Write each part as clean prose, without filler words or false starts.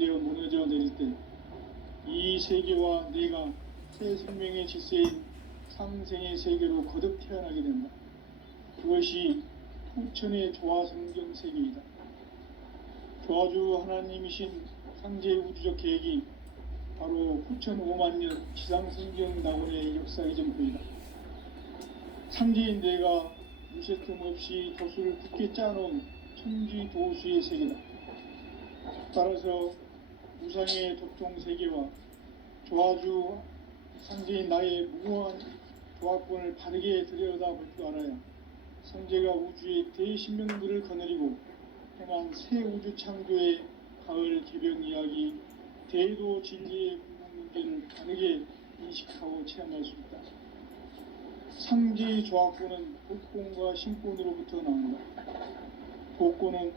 붕괴되어 무너져 내릴 때 이 세계와 내가 새 생명의 질서인 상생의 세계로 거듭 태어나게 된다. 그것이 후천의 조화성경 세계이다. 조화주 하나님이신 상제 우주적 계획이 바로 후천 5만 년 지상성경 낙원의 역사 이전표이다. 상제인 내가 무쇠 틈 없이 도수를 굳게 짜놓은 천지 도수의 세계다. 따라서 우상의 도통 세계와 조화주 상제인 나의 무궁한 조화권을 바르게 들여다볼 줄 알아야 상제가 우주의 대신명들을 거느리고 행한 새 우주 창조의 가을 개벽 이야기, 대도 진리의 궁극 문제를 바르게 인식하고 체험할 수 있다. 상제의 조화권은 독권과 신권으로부터 나온다. 독권은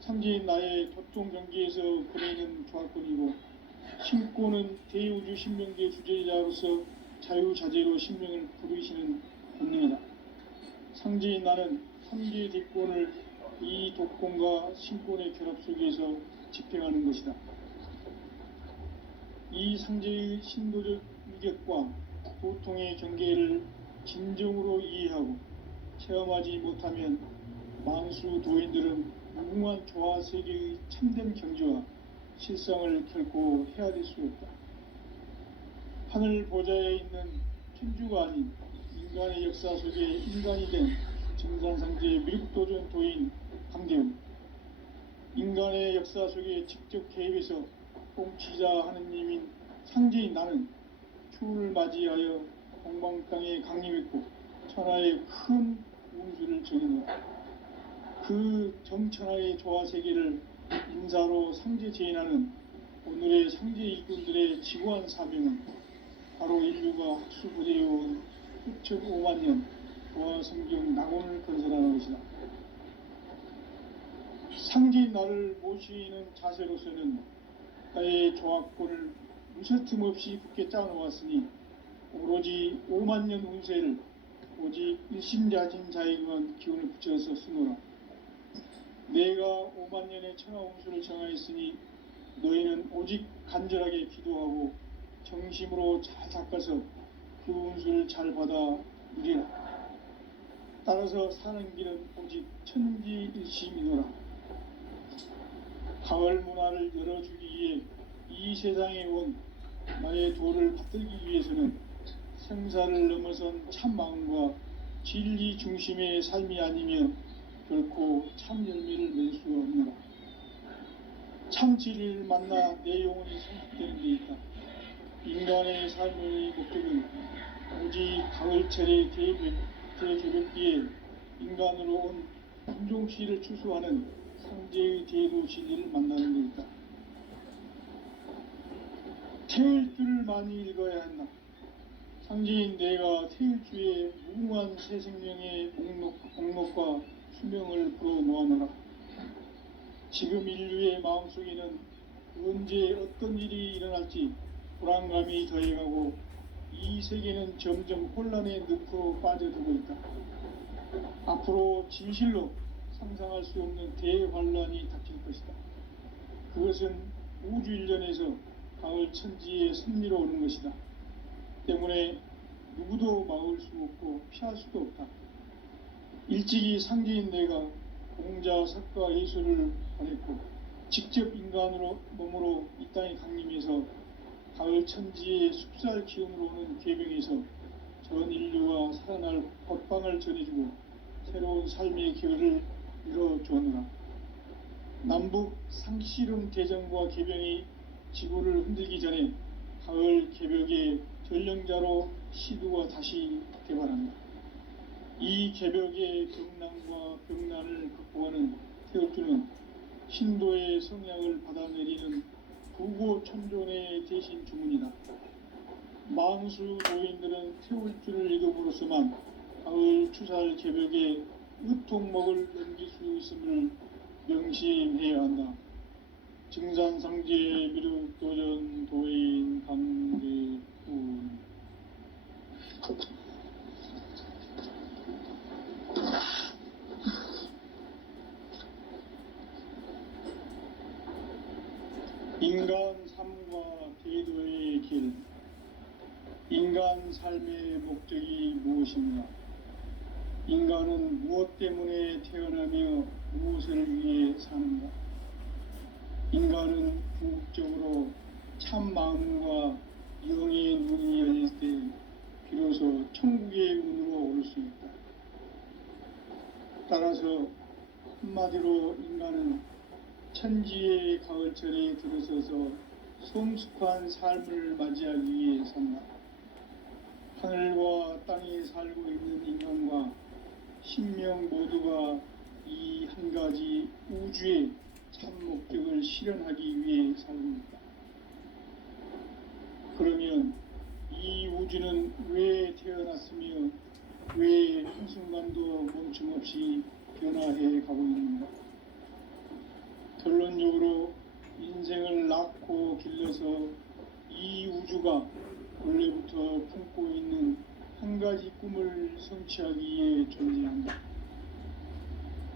상제인 나의 도통 경계에서 보내는 조화권이고, 신권은 대우주 신명계 주제자로서 자유자재로 신명을 부르시는 본능이다. 상제인 나는 삼계의 대권을 이 독권과 신권의 결합 속에서 집행하는 것이다. 이 상제의 신도적 위격과 도통의 경계를 진정으로 이해하고 체험하지 못하면 만수 도인들은 무궁한 조화 세계의 참된 경지와 실상을 결코 헤아릴 수 없다. 하늘 보좌에 있는 천주가 아닌 인간의 역사 속에 인간이 된 증산상제의 미륵도전 도인 강대훈, 인간의 역사 속에 직접 개입해서 통치자 하느님인 상제인 나는 추운을 맞이하여 동방 땅에 강림했고 천하의 큰 운수를 정해놓았다. 그 정천하의 조화세계를 인사로 상제 제인하는 오늘의 상제 일꾼들의 지구한 사명은 바로 인류가 학수고대해온 후천 5만 년 조화성경 낙원을 건설하는 것이다. 상제인 나를 모시는 자세로서는 나의 조화권을 무쇠틈 없이 굳게 짜놓았으니 오로지 5만 년 운세를 오직 일심자진 자에게만 기운을 붙여서 쓰노라. 내가 5만 년의 천하 운수를 정하였으니 너희는 오직 간절하게 기도하고 정심으로 잘 닦아서 그 운수를 잘 받아 누리라. 따라서 사는 길은 오직 천지일심이노라. 가을 문화를 열어주기 위해 이 세상에 온 나의 도를 받들기 위해서는 생사를 넘어선 참마음과 진리 중심의 삶이 아니면 결코 참 열매를 맺을 수가 없노라. 참 진리를 만나 내 영혼이 성숙되는 데 있다. 인간의 삶의 목적은 오직 가을철의 대개벽기에 인간으로 온 인종씨를 추수하는 상제의 대도 진리를 만나는 데 있다. 태일주를 많이 읽어야 한다. 상제인 내가 태일주의 무궁한 새 생명의 목록과 수명을 불어놓아노라. 지금 인류의 마음속에는 언제 어떤 일이 일어날지 불안감이 더해가고 이 세계는 점점 혼란의 늪으로 빠져들고 있다. 앞으로 진실로 상상할 수 없는 대환란이 닥칠 것이다. 그것은 우주 일련에서 가을 천지의 섭리로 오는 것이다. 때문에 누구도 막을 수 없고 피할 수도 없다. 일찍이 상제인 내가 공자, 석가, 예술을 보냈고 직접 인간으로 몸으로 이 땅에 강림해서 가을 천지의 숲살 기운으로 오는 계명에서 전 인류가 살아날 법방을 전해주고 새로운 삶의 기회를 이뤄주었노라. 남북 상씨름 대전과 개병이 지구를 흔들기 전에 가을 개벽의 전령자로 시두가 다시 개발한다. 이 개벽의 경난과 병난을 극복하는 태극주는 신도의 성향을 받아내리는 부고천존의 대신 주문이다. 만수 도인들은 태울주를 읽음으로써만 가을 추살 개벽의 의통목을 넘길 수 있음을 명심해야 한다. 증산상제 미륵도전 도인 강대훈. 인간 삶과 대도의 길, 인간 삶의 목적이 무엇인가? 인간은 무엇 때문에 태어나며 무엇을 위해 사는가? 인간은 궁극적으로 참 마음과 영의 문이 열릴 때 비로소 천국의 문으로 오를 수 있다. 따라서 한마디로 인간은 천지의 가을철에 들어서서 성숙한 삶을 맞이하기 위해 산다. 하늘과 땅에 살고 있는 인간과 신명 모두가 이 한 가지 우주의 참 목적을 실현하기 위해 살고 있다. 그러면 이 우주는 왜 태어났으며 왜 한순간도 멈춤없이 변화해 가고 있는가? 결론적으로 인생을 낳고 길러서 이 우주가 원래부터 품고 있는 한 가지 꿈을 성취하기 위해 존재한다.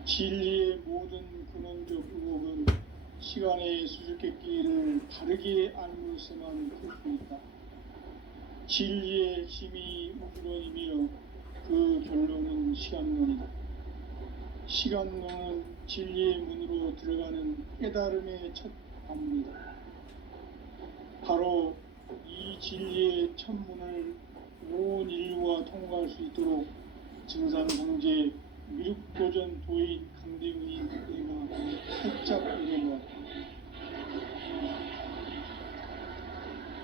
진리의 모든 근원적 의혹은 시간의 수수께끼를 바르게 알므로서만 풀 수 있다. 진리의 핵심이 우주론이며 그 결론은 시간론이다. 시간론은 진리의 문으로 들어가는 깨달음의 첫 관문이다. 바로 이 진리의 첫 문을 온 인류가 통과할 수 있도록 증산성제 미륵도전 도인 강대훈이 내가 살짝 읽어보았다.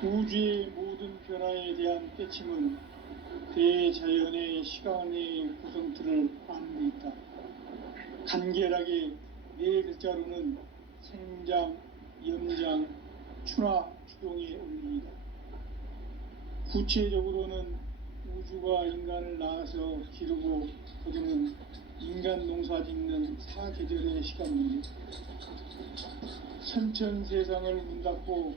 우주의 모든 변화에 대한 깨침은 대자연의 시간의 구성틀을 아는 데 있다. 간결하게 네 글자로는 생장, 염장, 추나 추동의 원리이다. 구체적으로는 우주가 인간을 낳아서 기르고 거두는 인간 농사 짓는 사계절의 시간입니다. 선천 세상을 문 닫고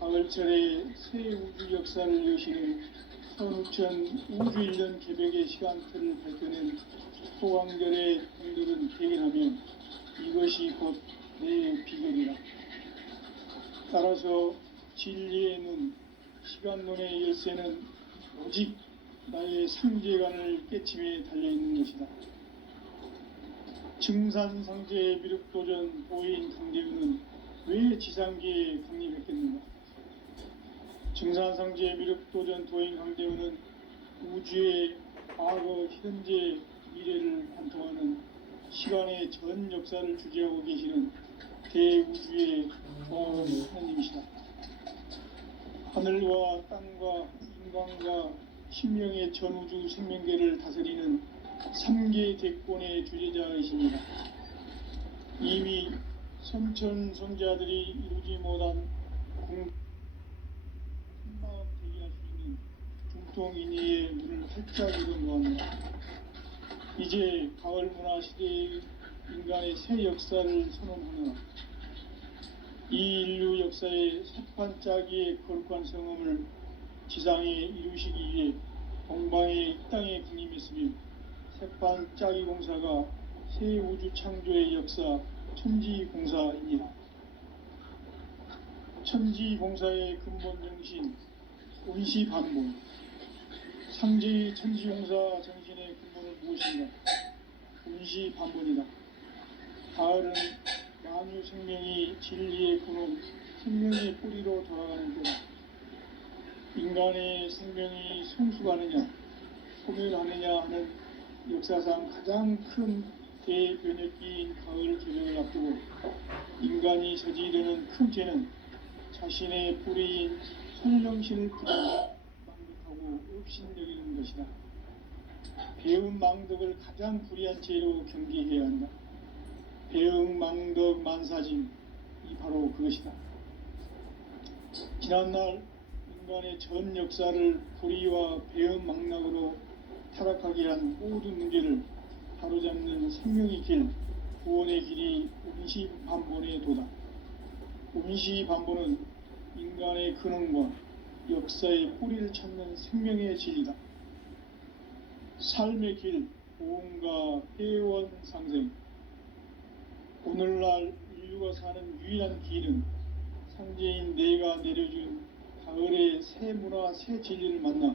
가을철에 새 우주 역사를 여시는 선우천 우주 1년 개벽의 시간틀을 밝혀낸 소강절의 분들은 대견하면 이것이 곧 내 비결이다. 따라서 진리의 눈, 시간론의 열쇠는 오직 나의 상제관을 깨침에 달려있는 것이다. 증산상제 미륵도전 보인 강대훈은 왜 지상계에 강림했겠는가? 증산상제 미륵도전 도인 강대훈은 우주의 과거, 현재, 미래를 관통하는 시간의 전 역사를 주재하고 계시는 대우주의 하나님이시다. 하늘과 땅과 인간과 신명의 전우주 생명계를 다스리는 3계 대권의 주재자이십니다. 이미 선천성자들이 이루지 못한 큰마음 대기할 수 있는 중통인의의 문을 활짝 열어놓았노라. 이제 가을 문화 시대의 인간의 새 역사를 선언하노라. 이 인류 역사의 삿판짜기의 거룩한 성음을 지상에 이루시기 위해 동방의 이 땅에 군림했으며 삿판짜기 공사가 새 우주 창조의 역사 천지공사입니다. 천지공사의 근본 정신 운시반복. 상제의 천지공사 정신의 근본은 무엇인가? 운시반복이다. 가을은 만유 생명이 진리의 근원, 생명의 뿌리로 돌아가는 때다. 인간의 생명이 성숙하느냐, 소멸하느냐 하는 역사상 가장 큰 대변혁기인 가을 개벽을 앞두고 인간이 저지르는 큰 죄는 자신의 뿌리인 선령신을 망덕하고 업신여기는 것이다. 배운 망덕을 가장 불의한 죄로 경계해야 한다. 배응 망덕 만사진, 이 바로 그것이다. 지난날 인간의 전 역사를 불의와 배응 망락으로 타락하게 한 모든 문제를 바로잡는 생명의 길, 구원의 길이 운시반본의 도다. 운시반본은 인간의 근원과 역사의 뿌리를 찾는 생명의 진리다. 삶의 길, 보험과 회원 상생. 오늘날 인류가 사는 유일한 길은 내려준 가을의 새 문화, 새 진리를 만나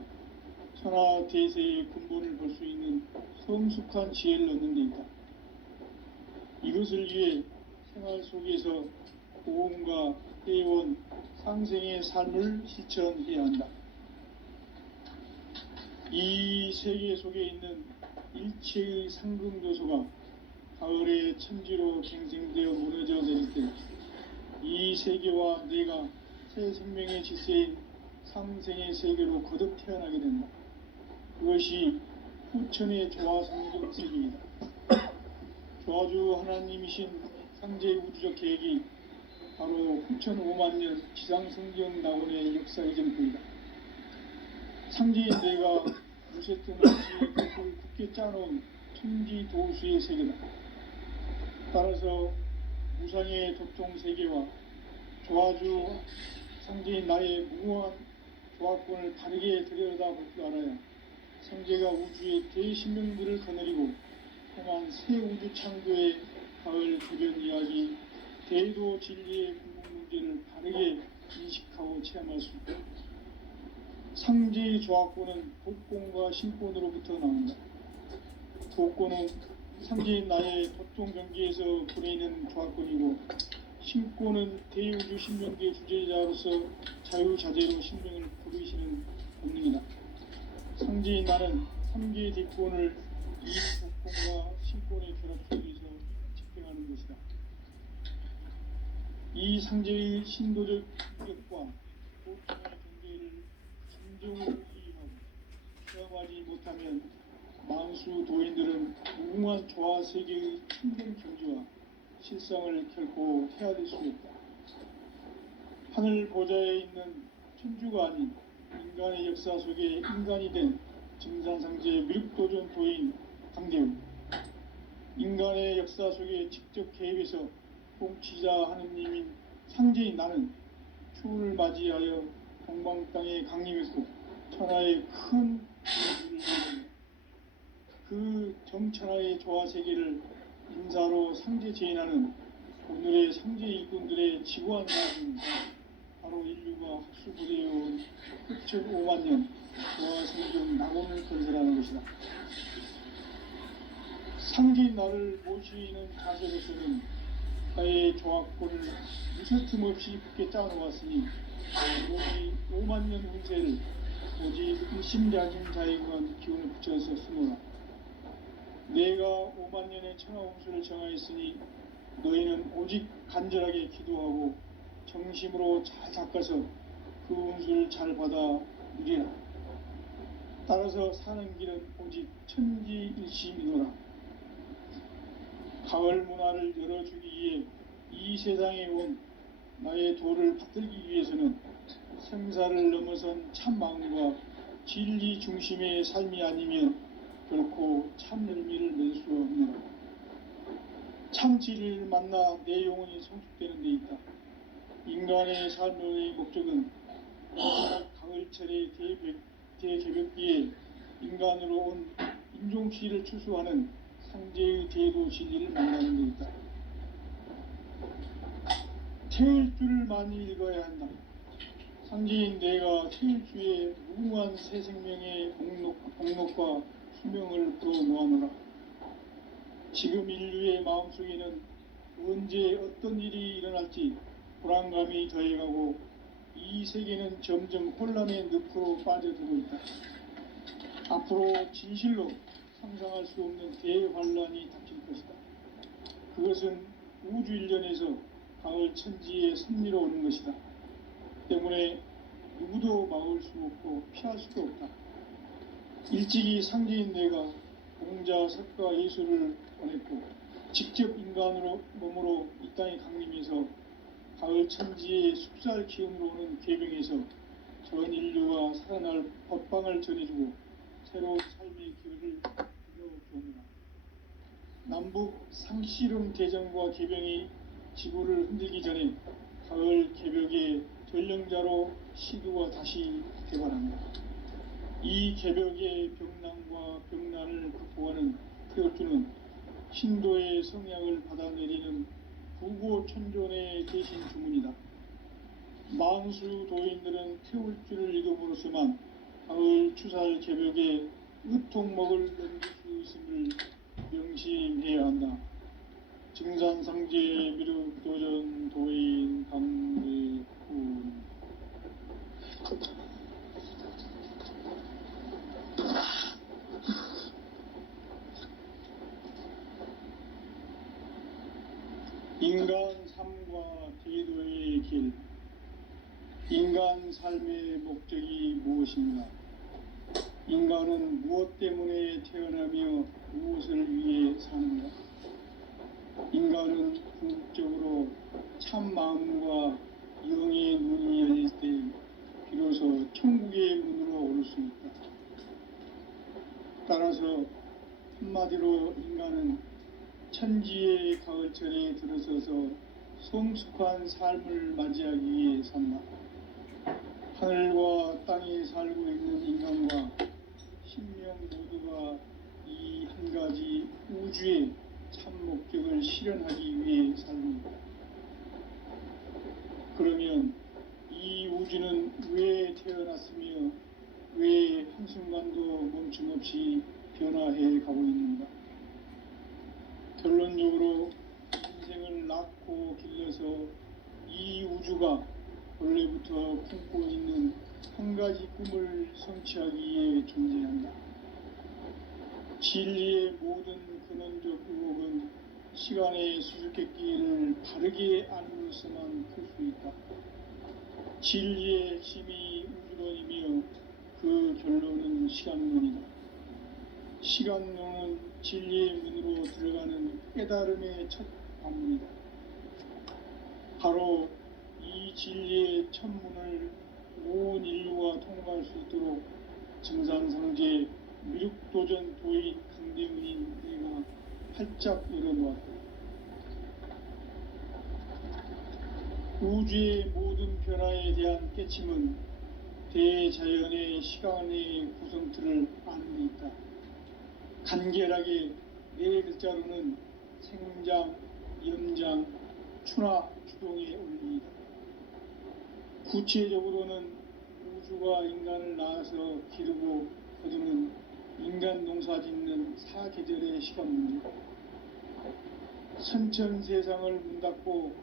천하 대세의 근본을 볼 수 있는 성숙한 지혜를 얻는 데 있다. 이것을 위해 생활 속에서 고음과 회원, 상생의 삶을 실천해야 한다. 이 세계 속에 있는 일체의 상금도소가 가을의 천지로 갱생되어 무너져 내릴 때 이 세계와 내가 새 생명의 질서인 상생의 세계로 거듭 태어나게 된다. 그것이 후천의 조화성경 세계이다. 조화주 하나님이신 상제의 우주적 계획이 바로 후천 5만 년 지상성경 낙원의 역사의 전부이다. 상제인 내가 무쇠 틈 없이 벽을 굳게 짜놓은 천지 도수의 세계다. 따라서 무상의 도통 세계와 조화주 상제인 나의 무모한 조화권을 바르게 들여다볼 줄 알아야 상제가 우주의 대신명들을 거느리고 행한 새 우주 창조의 가을 주변 이야기, 대도 진리의 궁극 문제를 바르게 인식하고 체험할 수 있다. 상제의 조화권은 복권과 신권으로부터 나온다. 복권은 상제인 나의 도통 경계에서 보내는 조화권이고, 신권은 대우주 신명계의 주제자로서 자유자재로 신명을 부르시는 본능이다. 상제인 나는 3개의 뒷권을 이 복권과 신권의 결합 속에서 집행하는 것이다. 이 상제의 신도적 인격과 보통의 경계를 진정으로 이해하고 체험하지 못하면 만수 도인들은 무궁한 조화 세계의 참된 경지와 실상을 결코 헤아릴 수 없다. 하늘 보좌에 있는 천주가 아닌 인간의 역사 속에 인간이 된 증산상제의 미륵도전 도인 강대우, 인간의 역사 속에 직접 개입해서 통치자 하느님인 상제인 나는 추운을 맞이하여 동방 땅에 강림했고 천하의 큰 그 정천하의 조화 세계를 인사로 상제 제인하는 오늘의 상제 일꾼들의 지구한 나라는 바로 인류가 학수부대해온 흑천 5만 년 조화 성경 낙원을 건설하는 것이다. 상제인 나를 모시는 자세로서는 나의 조화권을 무쇠틈 없이 굳게 짜놓았으니 오직 5만 년 운세를 오직 일심장신 자에게만 기운을 붙여서 쓰노라. 내가 5만 년의 천하 운수를 정하였으니 너희는 오직 간절하게 기도하고 정심으로 잘 닦아서 그 운수를 잘 받아 누리라. 따라서 사는 길은 오직 천지일심이노라. 가을 문화를 열어주기 위해 이 세상에 온 나의 도를 받들기 위해서는 생사를 넘어선 참 마음과 진리 중심의 삶이 아니면 결코 참 열매를 낼 수 없느라. 참 진리를 만나 내 영혼이 성숙되는 데 있다. 인간의 삶의 목적은 가을철의 대개벽기에 인간으로 온 인종시를 추수하는 상제의 대도 진리를 만나는 데 있다. 태일주를 많이 읽어야 한다. 상제인 내가 태일주의 무궁한 새 생명의 목록과 수명을 불어놓아노라. 지금 인류의 마음속에는 언제 어떤 일이 일어날지 불안감이 더해가고 이 세계는 점점 혼란의 늪으로 빠져들고 있다. 앞으로 진실로 상상할 수 없는 대환란이 닥칠 것이다. 그것은 우주 일련에서 가을 천지의 섭리로 오는 것이다. 때문에 누구도 막을 수 없고 피할 수도 없다. 일찍이 상제인 내가 공자, 석가, 예수를 보냈고 직접 인간으로 몸으로 이 땅에 강림해서 가을 천지의 숲살 기운으로 오는 계명에서 전 인류가 살아날 법방을 전해주고 새로운 삶의 길을 열어주옵니다. 남북 상씨름 대전과 개병이 지구를 흔들기 전에 가을 개벽의 전령자로 시두가 다시 개발합니다. 이 개벽의 병난과 병난을 극복하는 태엽주는 신도의 성향을 받아내리는 부고천존의 대신 주문이다. 만수 도인들은 태울 줄을 이름으로서만 가을 추살 개벽에 으통먹을 넘길 수 있음을 명심해야 한다. 증산상제 미륵도전 도인 강대훈. 인간 삶과 대도의 길. 인간 삶의 목적이 무엇인가? 인간은 무엇 때문에 태어나며 무엇을 위해 사는가? 인간은 궁극적으로 참 마음과 영의 문이 열릴 때 비로소 천국의 문으로 오를 수 있다. 따라서 한마디로 인간은 천지의 가을철에 들어서서 성숙한 삶을 맞이하기 위해 산다. 하늘과 땅에 살고 있는 인간과 신명 모두가 이 한 가지 우주의 참 목적을 실현하기 위해 삽니다. 그러면 이 우주는 왜 태어났으며 왜 한순간도 멈춤없이 변화해 가고 있는가? 결론적으로 인생을 낳고 길러서 이 우주가 원래부터 품고 있는 한 가지 꿈을 성취하기 위해 존재한다. 진리의 모든 근원적 의혹은 시간의 수수께끼를 바르게 알므로서만 풀 수 있다. 진리의 핵심이 우주론이며 그 결론은 시간론이다. 시간론은 진리의 문으로 들어가는 깨달음의 첫 관문이다. 바로 이 진리의 첫 문을 온 인류가 통과할 수 있도록 증산상제 미륵도전 도인 강대훈인 내가 활짝 열어놓았다. 우주의 모든 변화에 대한 깨침은 대자연의 시간의 구성틀을 아는 데 있다. 간결하게 네 글자로는 생장, 염장, 추나 추동의 원리이다. 구체적으로는 우주가 인간을 낳아서 기르고 거두는 인간 농사 짓는 사계절의 시간 문제. 선천 세상을 문닫고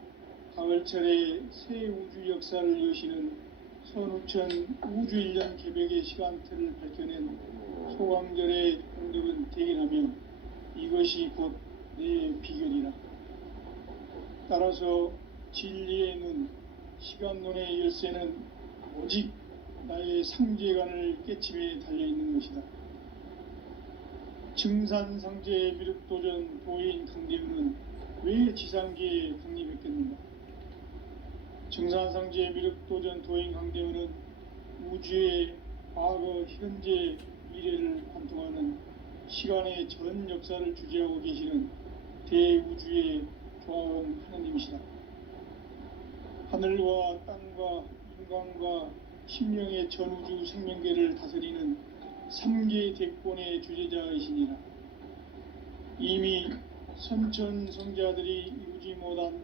가을철에 새 우주 역사를 여시는 선우천 우주 1년 개벽의 시간틀을 밝혀낸 소강절의 공덕은 대견하며 이것이 곧 내 비결이라. 따라서 진리의 문, 시간론의 열쇠는 오직 나의 상제관을 깨침에 달려있는 것이다. 증산상제 미륵도전 도인 강대훈은 왜 지상계에 강림했겠는가? 증산상제 미륵도전 도인 강대훈은 우주의 과거, 현재, 미래를 관통하는 시간의 전 역사를 주재하고 계시는 대우주의 조화원 하느님이시다. 하늘과 땅과 인간과 심령의 전우주 생명계를 다스리는 3계 대권의 주제자이시니라. 이미 선천 성자들이 이루지 못한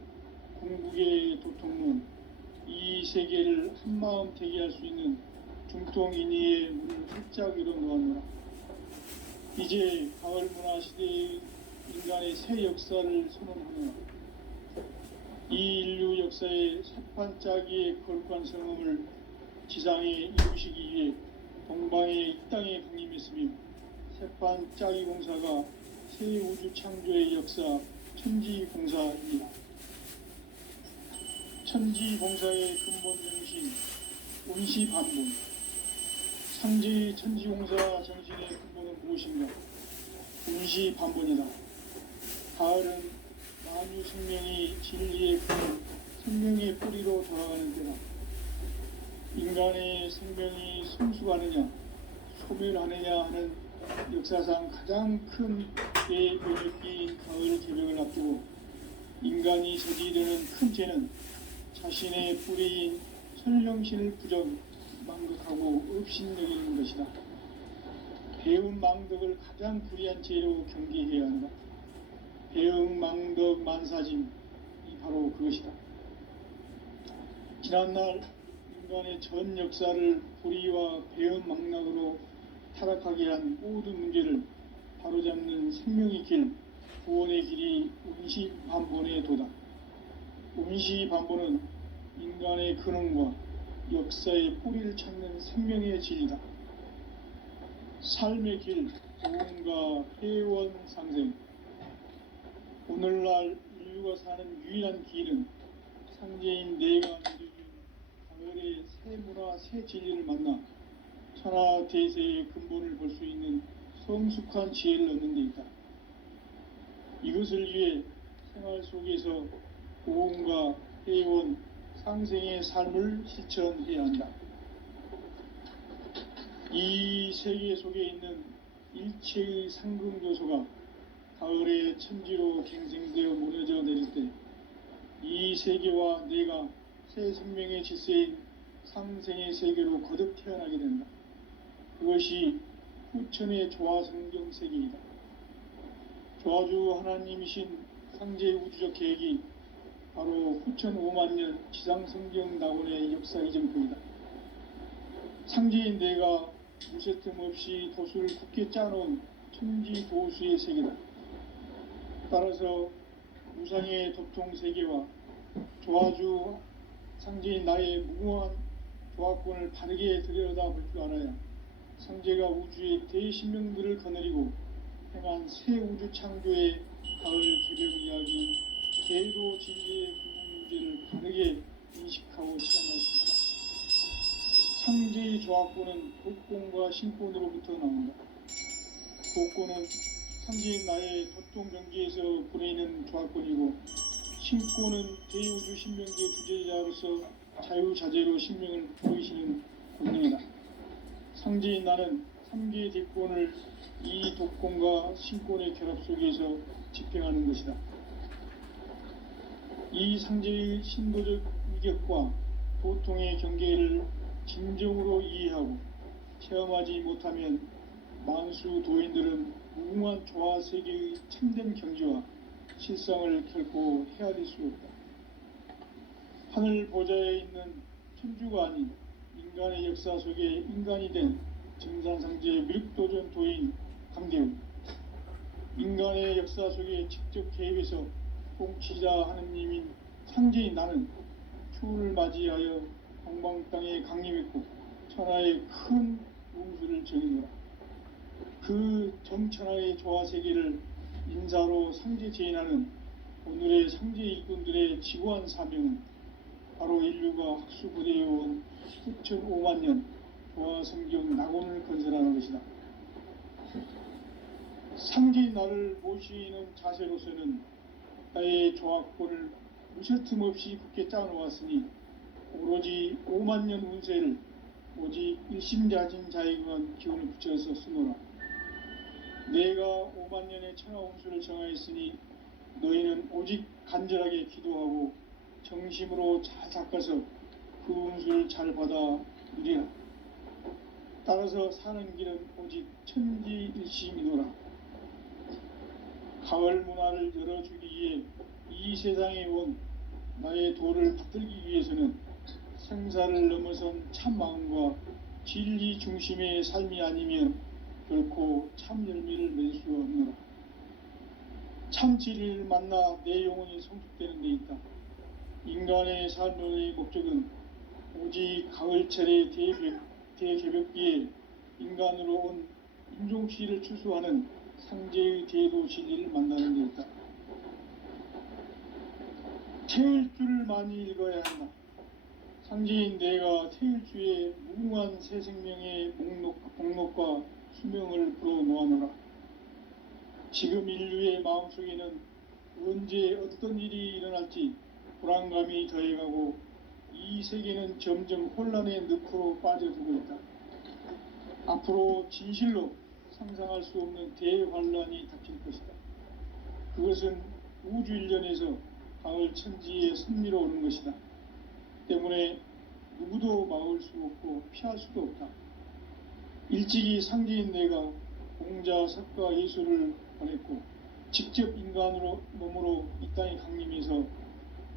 궁극의 도통문, 이 세계를 한마음 되게 할 수 있는 중통인의의 문을 활짝 열어놓았노라. 이제 가을 문화 시대의 인간의 새 역사를 선언하노라. 이 인류 역사의 새판짜기의 거룩한 성음을 지상에 이루시기 위해 동방의 이 땅에 강림했으며 새판짜기 공사가 새 우주 창조의 역사 천지공사입니다. 천지공사의 근본 정신 운시반문. 상제의 천지공사 정신의 근본은 무엇인가? 운시반문이다. 가을은 만유 생명이 진리의 근, 생명의 뿌리로 돌아가는 때다. 인간의 생명이 성숙하느냐 소멸하느냐 하는 역사상 가장 큰 대변혁기인 가을 개벽을 앞두고 인간이 저지르는 큰 죄는 자신의 뿌리인 설령신을 부정, 망극하고 업신여기는 것이다. 배운 망덕을 가장 불의한 죄로 경계해야 한다. 배응 망덕 만사짐이 바로 그것이다. 지난날 인간의 전 역사를 불의와 배은망락으로 타락하게 한 모든 문제를 바로잡는 생명의 길, 구원의 길이 운시반본에 도다. 운시반본은 인간의 근원과 역사의 뿌리를 찾는 생명의 진리다. 삶의 길, 구원과 회원 상생. 오늘날 인류가 사는 유일한 길은 상제인 내가 믿어준 가을의 새 문화, 새 진리를 만나 천하 대세의 근본을 볼 수 있는 성숙한 지혜를 얻는 데 있다. 이것을 위해 생활 속에서 보험과 회원, 상생의 삶을 실천해야 한다. 이 세계 속에 있는 일체의 상금 요소가 가을의 천지로 갱생되어 무너져 내릴 때 이 세계와 내가 새 생명의 질서인 상생의 세계로 거듭 태어나게 된다. 그것이 후천의 조화성경 세계이다. 조화주 하나님이신 상제의 우주적 계획이 바로 후천 5만년 지상성경 낙원의 역사 이정표이다. 상제인 내가 무쇠틈 없이 도수를 굳게 짜놓은 천지 도수의 세계다. 따라서 무상의 도통 세계와 조화주 상제인 나의 무궁한 조화권을 바르게 들여다볼 줄 알아야 상제가 우주의 대신명들을 거느리고 행한 새 우주 창조의 가을 개벽 이야기, 계도 진리의 궁극 문제를 바르게 인식하고 체험할 수 있다. 상제의 조화권은 독권과 신권으로부터 나온다. 독권은 상제인 나의 도통 경계에서 보내는 조화권이고, 신권은 대우주 신명계 주제자로서 자유자재로 신명을 보이시는 권능이다. 상제인 나는 3개의 대권을 이 독권과 신권의 결합 속에서 집행하는 것이다. 이 상제의 신도적 위격과 도통의 경계를 진정으로 이해하고 체험하지 못하면 만수 도인들은 무궁한 조화 세계의 참된 경지와 실상을 결코 헤아릴 수 없다. 하늘 보좌에 있는 천주가 아닌 인간의 역사 속에 인간이 된 정산상제 미륵도전 도인 강대훈, 인간의 역사 속에 직접 개입해서 통치자 하느님인 상제인 나는 추후를 맞이하여 동방 땅에 강림했고 천하의 큰 운수를 정의노라. 그 정천하의 조화세계를 인사로 상제 제인하는 오늘의 상제 일꾼들의 지고한 사명은 바로 인류가 학수부대해온 수천 5만 년 조화성경 낙원을 건설하는 것이다. 상제인 나를 모시는 자세로서는 나의 조화권을 무쇠틈 없이 굳게 짜놓았으니 오로지 5만 년 운세를 오직 일심자진 자에게만 기운을 붙여서 쓰노라. 내가 5만 년의 천하 운수를 정하였으니 너희는 오직 간절하게 기도하고 정심으로 잘 닦아서 그 운수를 잘 받아 누리라. 따라서 사는 길은 오직 천지일심이노라. 가을 문화를 열어주기 위해 이 세상에 온 나의 도를 받들기 위해서는 생사를 넘어선 참 마음과 진리 중심의 삶이 아니면 결코 참 열매를 맺을 수 없노라. 참 진리를 만나 내 영혼이 성숙되는 데 있다. 인간의 삶의 목적은 오직 가을철의 대개벽기에 인간으로 온 인종시를 추수하는 상제의 대도 진리를 만나는 데 있다. 태일주를 많이 읽어야 한다. 상제인 내가 태일주의 무궁한 새 생명의 목록과 수명을 불어놓아노라. 지금 인류의 마음속에는 언제 어떤 일이 일어날지 불안감이 더해가고 이 세계는 점점 혼란의 늪으로 빠져들고 있다. 앞으로 진실로 상상할 수 없는 대환란이 닥칠 것이다. 그것은 우주 일련에서 가을 천지의 섭리로 오는 것이다. 때문에 누구도 막을 수 없고 피할 수도 없다. 일찍이 상제인 내가 공자, 석가, 예수를 보냈고 직접 인간으로 몸으로 이 땅에 강림해서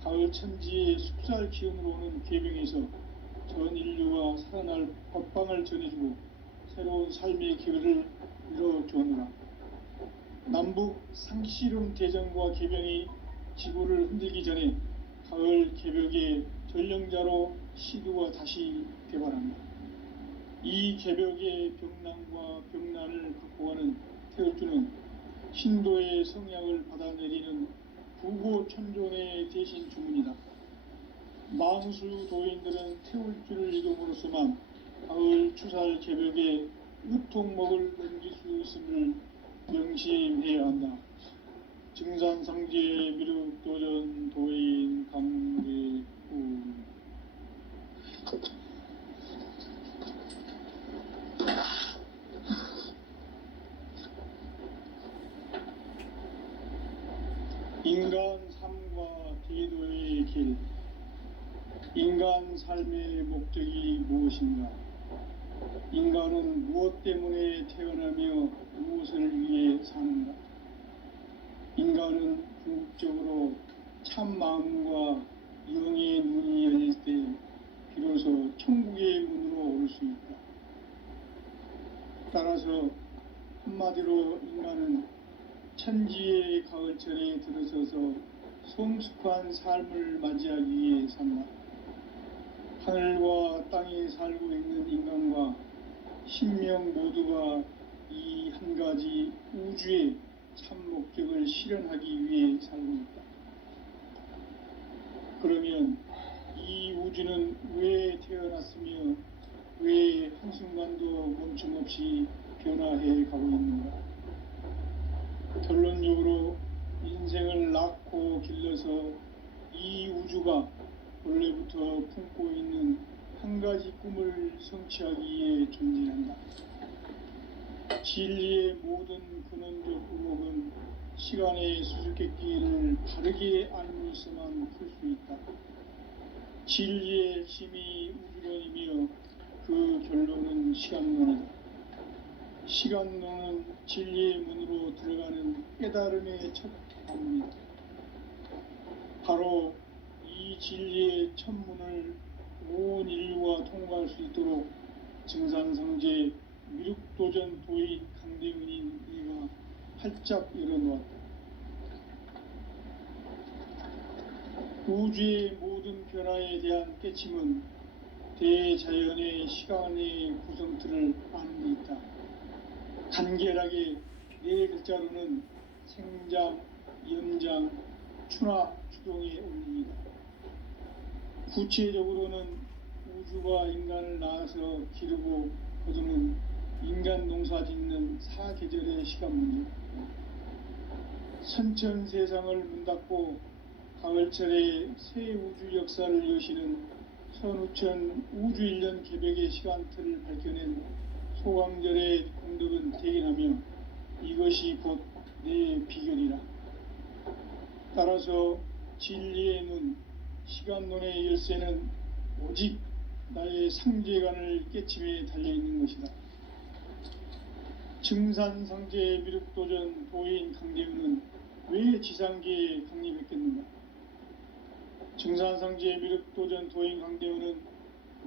가을 천지의 숙살 기운으로 오는 계병에서 전 인류가 살아날 법방을 전해주고 새로운 삶의 기회를 열어주었노라. 남북 상씨름 대전과 개병이 지구를 흔들기 전에 가을 개벽의 전령자로 시두가 다시 개발한다. 이 개벽의 병난과 병난을 극복하는 태울주는 신도의 성약을 받아내리는 구고천존의 대신 주문이다. 망수 도인들은 태울주를 이름으로서만 가을 추살 개벽의 으통목을 넘길 수 있음을 명심해야 한다. 증산상제 미륵도전 도인 강대우. 인간 삶과 제도의 길. 인간 삶의 목적이 무엇인가? 인간은 무엇 때문에 태어나며 무엇을 위해 사는가? 인간은 궁극적으로 참 마음과 영의 문이 열릴 때 비로소 천국의 문으로 올 수 있다. 따라서 한마디로 인간은 천지의 가을철에 들어서서 성숙한 삶을 맞이하기 위해 산다. 하늘과 땅에 살고 있는 인간과 신명 모두가 이 한 가지 우주의 참 목적을 실현하기 위해 살고 있다. 그러면 이 우주는 왜 태어났으며 왜 한순간도 멈춤없이 변화해 가고 있는가? 결론적으로 인생을 낳고 길러서 이 우주가 원래부터 품고 있는 한 가지 꿈을 성취하기 위해 존재한다. 진리의 모든 근원적 의혹은 시간의 수수께끼를 바르게 알고 있어만 풀 수 있다. 진리의 핵심이 우주론이며 그 결론은 시간론이다. 시간론은 진리의 문으로 들어가는 깨달음의 첫 방문이다. 바로 이 진리의 첫 문을 온 인류가 통과할 수 있도록 증산성제 미륵도전 도인 강대훈인 이가 활짝 열어놓았다. 우주의 모든 변화에 대한 깨침은 대자연의 시간의 구성틀을 아는 데 있다. 간결하게 네 글자로는 생장, 연장, 추나 추동의 원리이다. 구체적으로는 우주가 인간을 낳아서 기르고 거두는 인간 농사 짓는 사계절의 시간 문제. 선천 세상을 문 닫고 가을철에 새 우주 역사를 여시는 선우천 우주 1년 개벽의 시간틀을 밝혀낸 소강절의 공덕은 대견하며 이것이 곧 내 비결이라. 따라서 진리의 눈, 시간론의 열쇠는 오직 나의 상제관을 깨침에 달려있는 것이다. 증산상제 미륵도전 도인 강대훈은 왜 지상계에 강림했겠는가? 증산상제 미륵도전 도인 강대훈은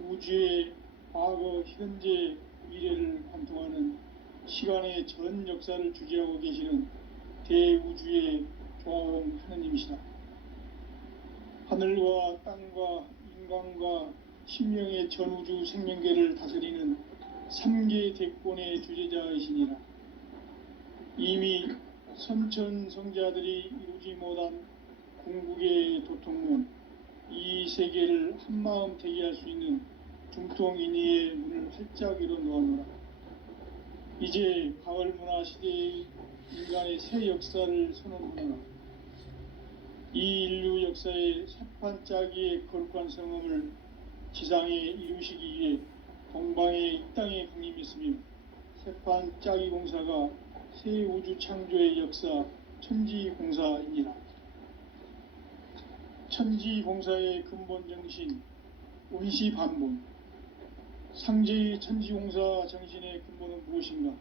우주의 과거, 현재, 미래를 관통하는 시간의 전 역사를 주재하고 계시는 대우주의 조화원 하느님이시다. 하늘과 땅과 인간과 신명의 전우주 생명계를 다스리는 3계 대권의 주재자이시니라. 이미 선천성자들이 이루지 못한 궁극의 도통문, 이 세계를 한마음 되게 할 수 있는 중통인의의 문을 활짝 열어놓아노라. 이제 가을 문화 시대의 인간의 새 역사를 선언하노라. 이 인류 역사의 새판짜기의 거룩한 성음을 지상에 이루시기 위해 동방의 이 땅에 강림했으며 새판짜기 공사가 새 우주 창조의 역사 천지공사이니라. 천지공사의 근본 정신 운시반본. 상제의 천지공사 정신의 근본은 무엇인가?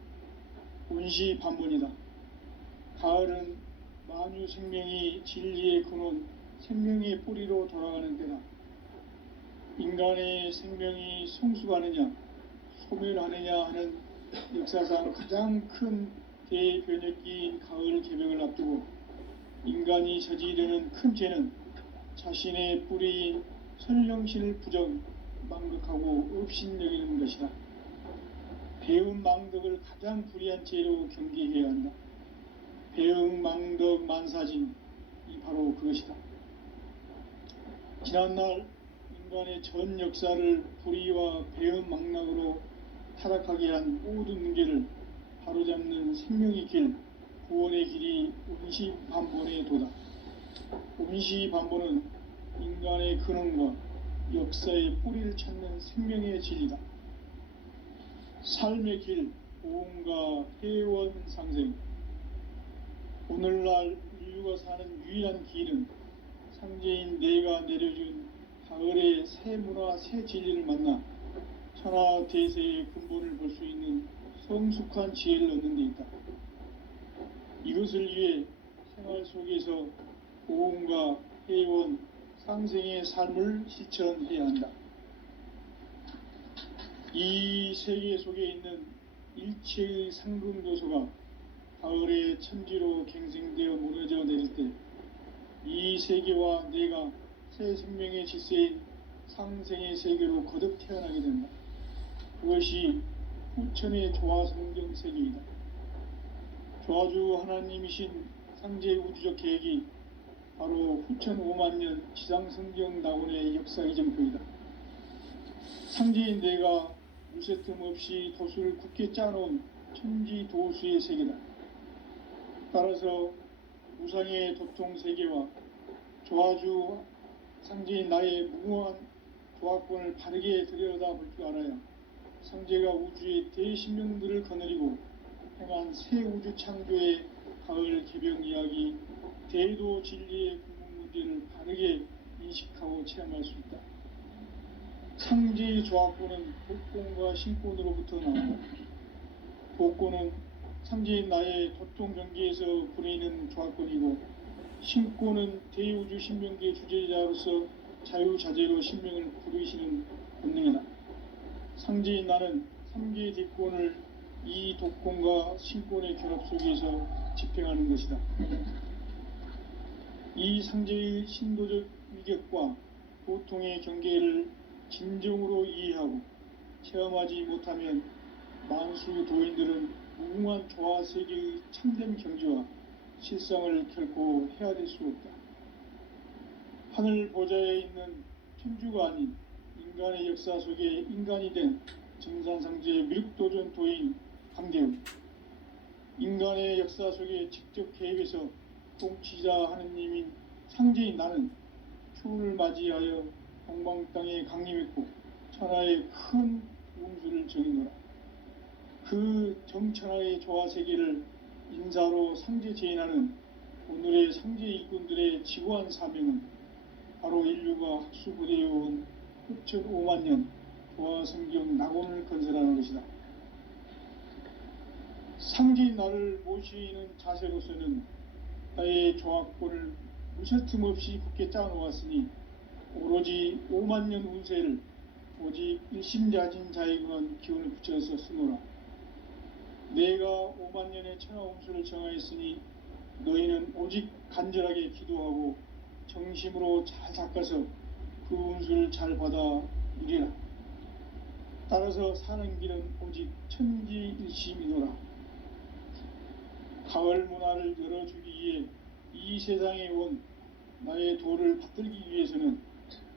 운시반본이다. 가을은 만유 생명이 진리의 근원, 생명의 뿌리로 돌아가는 때다. 인간의 생명이 성숙하느냐 소멸하느냐 하는 역사상 가장 큰 대변혁기인 가을 개벽을 앞두고 인간이 저지르는 큰 죄는 자신의 뿌리인 선령신을 부정 망극하고 업신여기는 것이다. 배은 망덕을 가장 불의한 죄로 경계해야 한다. 배은 망덕 만사진이 바로 그것이다. 지난날 인간의 전 역사를 불의와 배은 망락으로 타락하게 한 모든 문제를 바로잡는 생명의 길, 구원의 길이 운시반본의 도다. 운시반본은 인간의 근원과 역사의 뿌리를 찾는 생명의 진리다. 삶의 길, 보험과 회원 상생. 오늘날 인류가 사는 유일한 길은 상제인 내가 내려준 가을의 새 문화, 새 진리를 만나 천하 대세의 근본을 볼 수 있는 성숙한 지혜를 얻는 데 있다. 이것을 위해 생활 속에서 보험과 회원, 상생의 삶을 실천해야 한다. 이 세계 속에 있는 일체의 상금도서가 가을의 천지로 갱생되어 무너져 내릴 때 이 세계와 내가 새 생명의 질서인 상생의 세계로 거듭 태어나게 된다. 그것이 후천의 조화성경 세계이다. 조화주 하나님이신 상제 우주적 계획이 바로 후천 5만년 지상성경 낙원의 역사 이정표이다. 상제인 내가 무쇠틈 없이 도수를 굳게 짜놓은 천지도수의 세계다. 따라서 우상의 도통 세계와 조화주 상제인 나의 무궁한 조화권을 바르게 들여다볼 줄 알아야 상제가 우주의 대신명들을 거느리고 행한 새 우주 창조의 가을 개벽 이야기, 대도 진리의 궁극 문제를 바르게 인식하고 체험할 수 있다. 상제의 조화권은 복권과 신권으로부터 나온다. 복권은 상제인 나의 도통 경계에서 부리는 조화권이고, 신권은 대우주 신명기의 주제자로서 자유자재로 신명을 부르시는 본능이다. 상제인 나는 3개의 뒷권을 이 독권과 신권의 결합 속에서 집행하는 것이다. 이 상제의 신도적 위격과 보통의 경계를 진정으로 이해하고 체험하지 못하면 만수 도인들은 무궁한 조화 세계의 참된 경지와 실상을 결코 헤아릴 수 없다. 하늘 보좌에 있는 천주가 아닌 인간의 역사 속에 인간이 된 정산상제의 미륵도전 도인 강대우, 인간의 역사 속에 직접 개입해서 통치자 하느님인 상제인 나는 추운을 맞이하여 동방 땅에 강림했고 천하의 큰 운수를 정의노라. 그 정천하의 조화세계를 인사로 상제 제인하는 오늘의 상제 일꾼들의 지고한 사명은 바로 인류가 학수고대해온 후천 5만년 조화성경 낙원을 건설하는 것이다. 상제인 나를 모시는 자세로서는 나의 조화권을 무쇠틈 없이 굳게 짜놓았으니 오로지 5만년 운세를 오직 일심자진 자에게만 기운을 붙여서 쓰노라. 내가 5만년의 천하 운수를 정하였으니 너희는 오직 간절하게 기도하고 정심으로 잘 닦아서 그 운수를 잘 받아 누리라. 따라서 사는 길은 오직 천지일심이노라. 가을 문화를 열어주기 위해 이 세상에 온 나의 도를 받들기 위해서는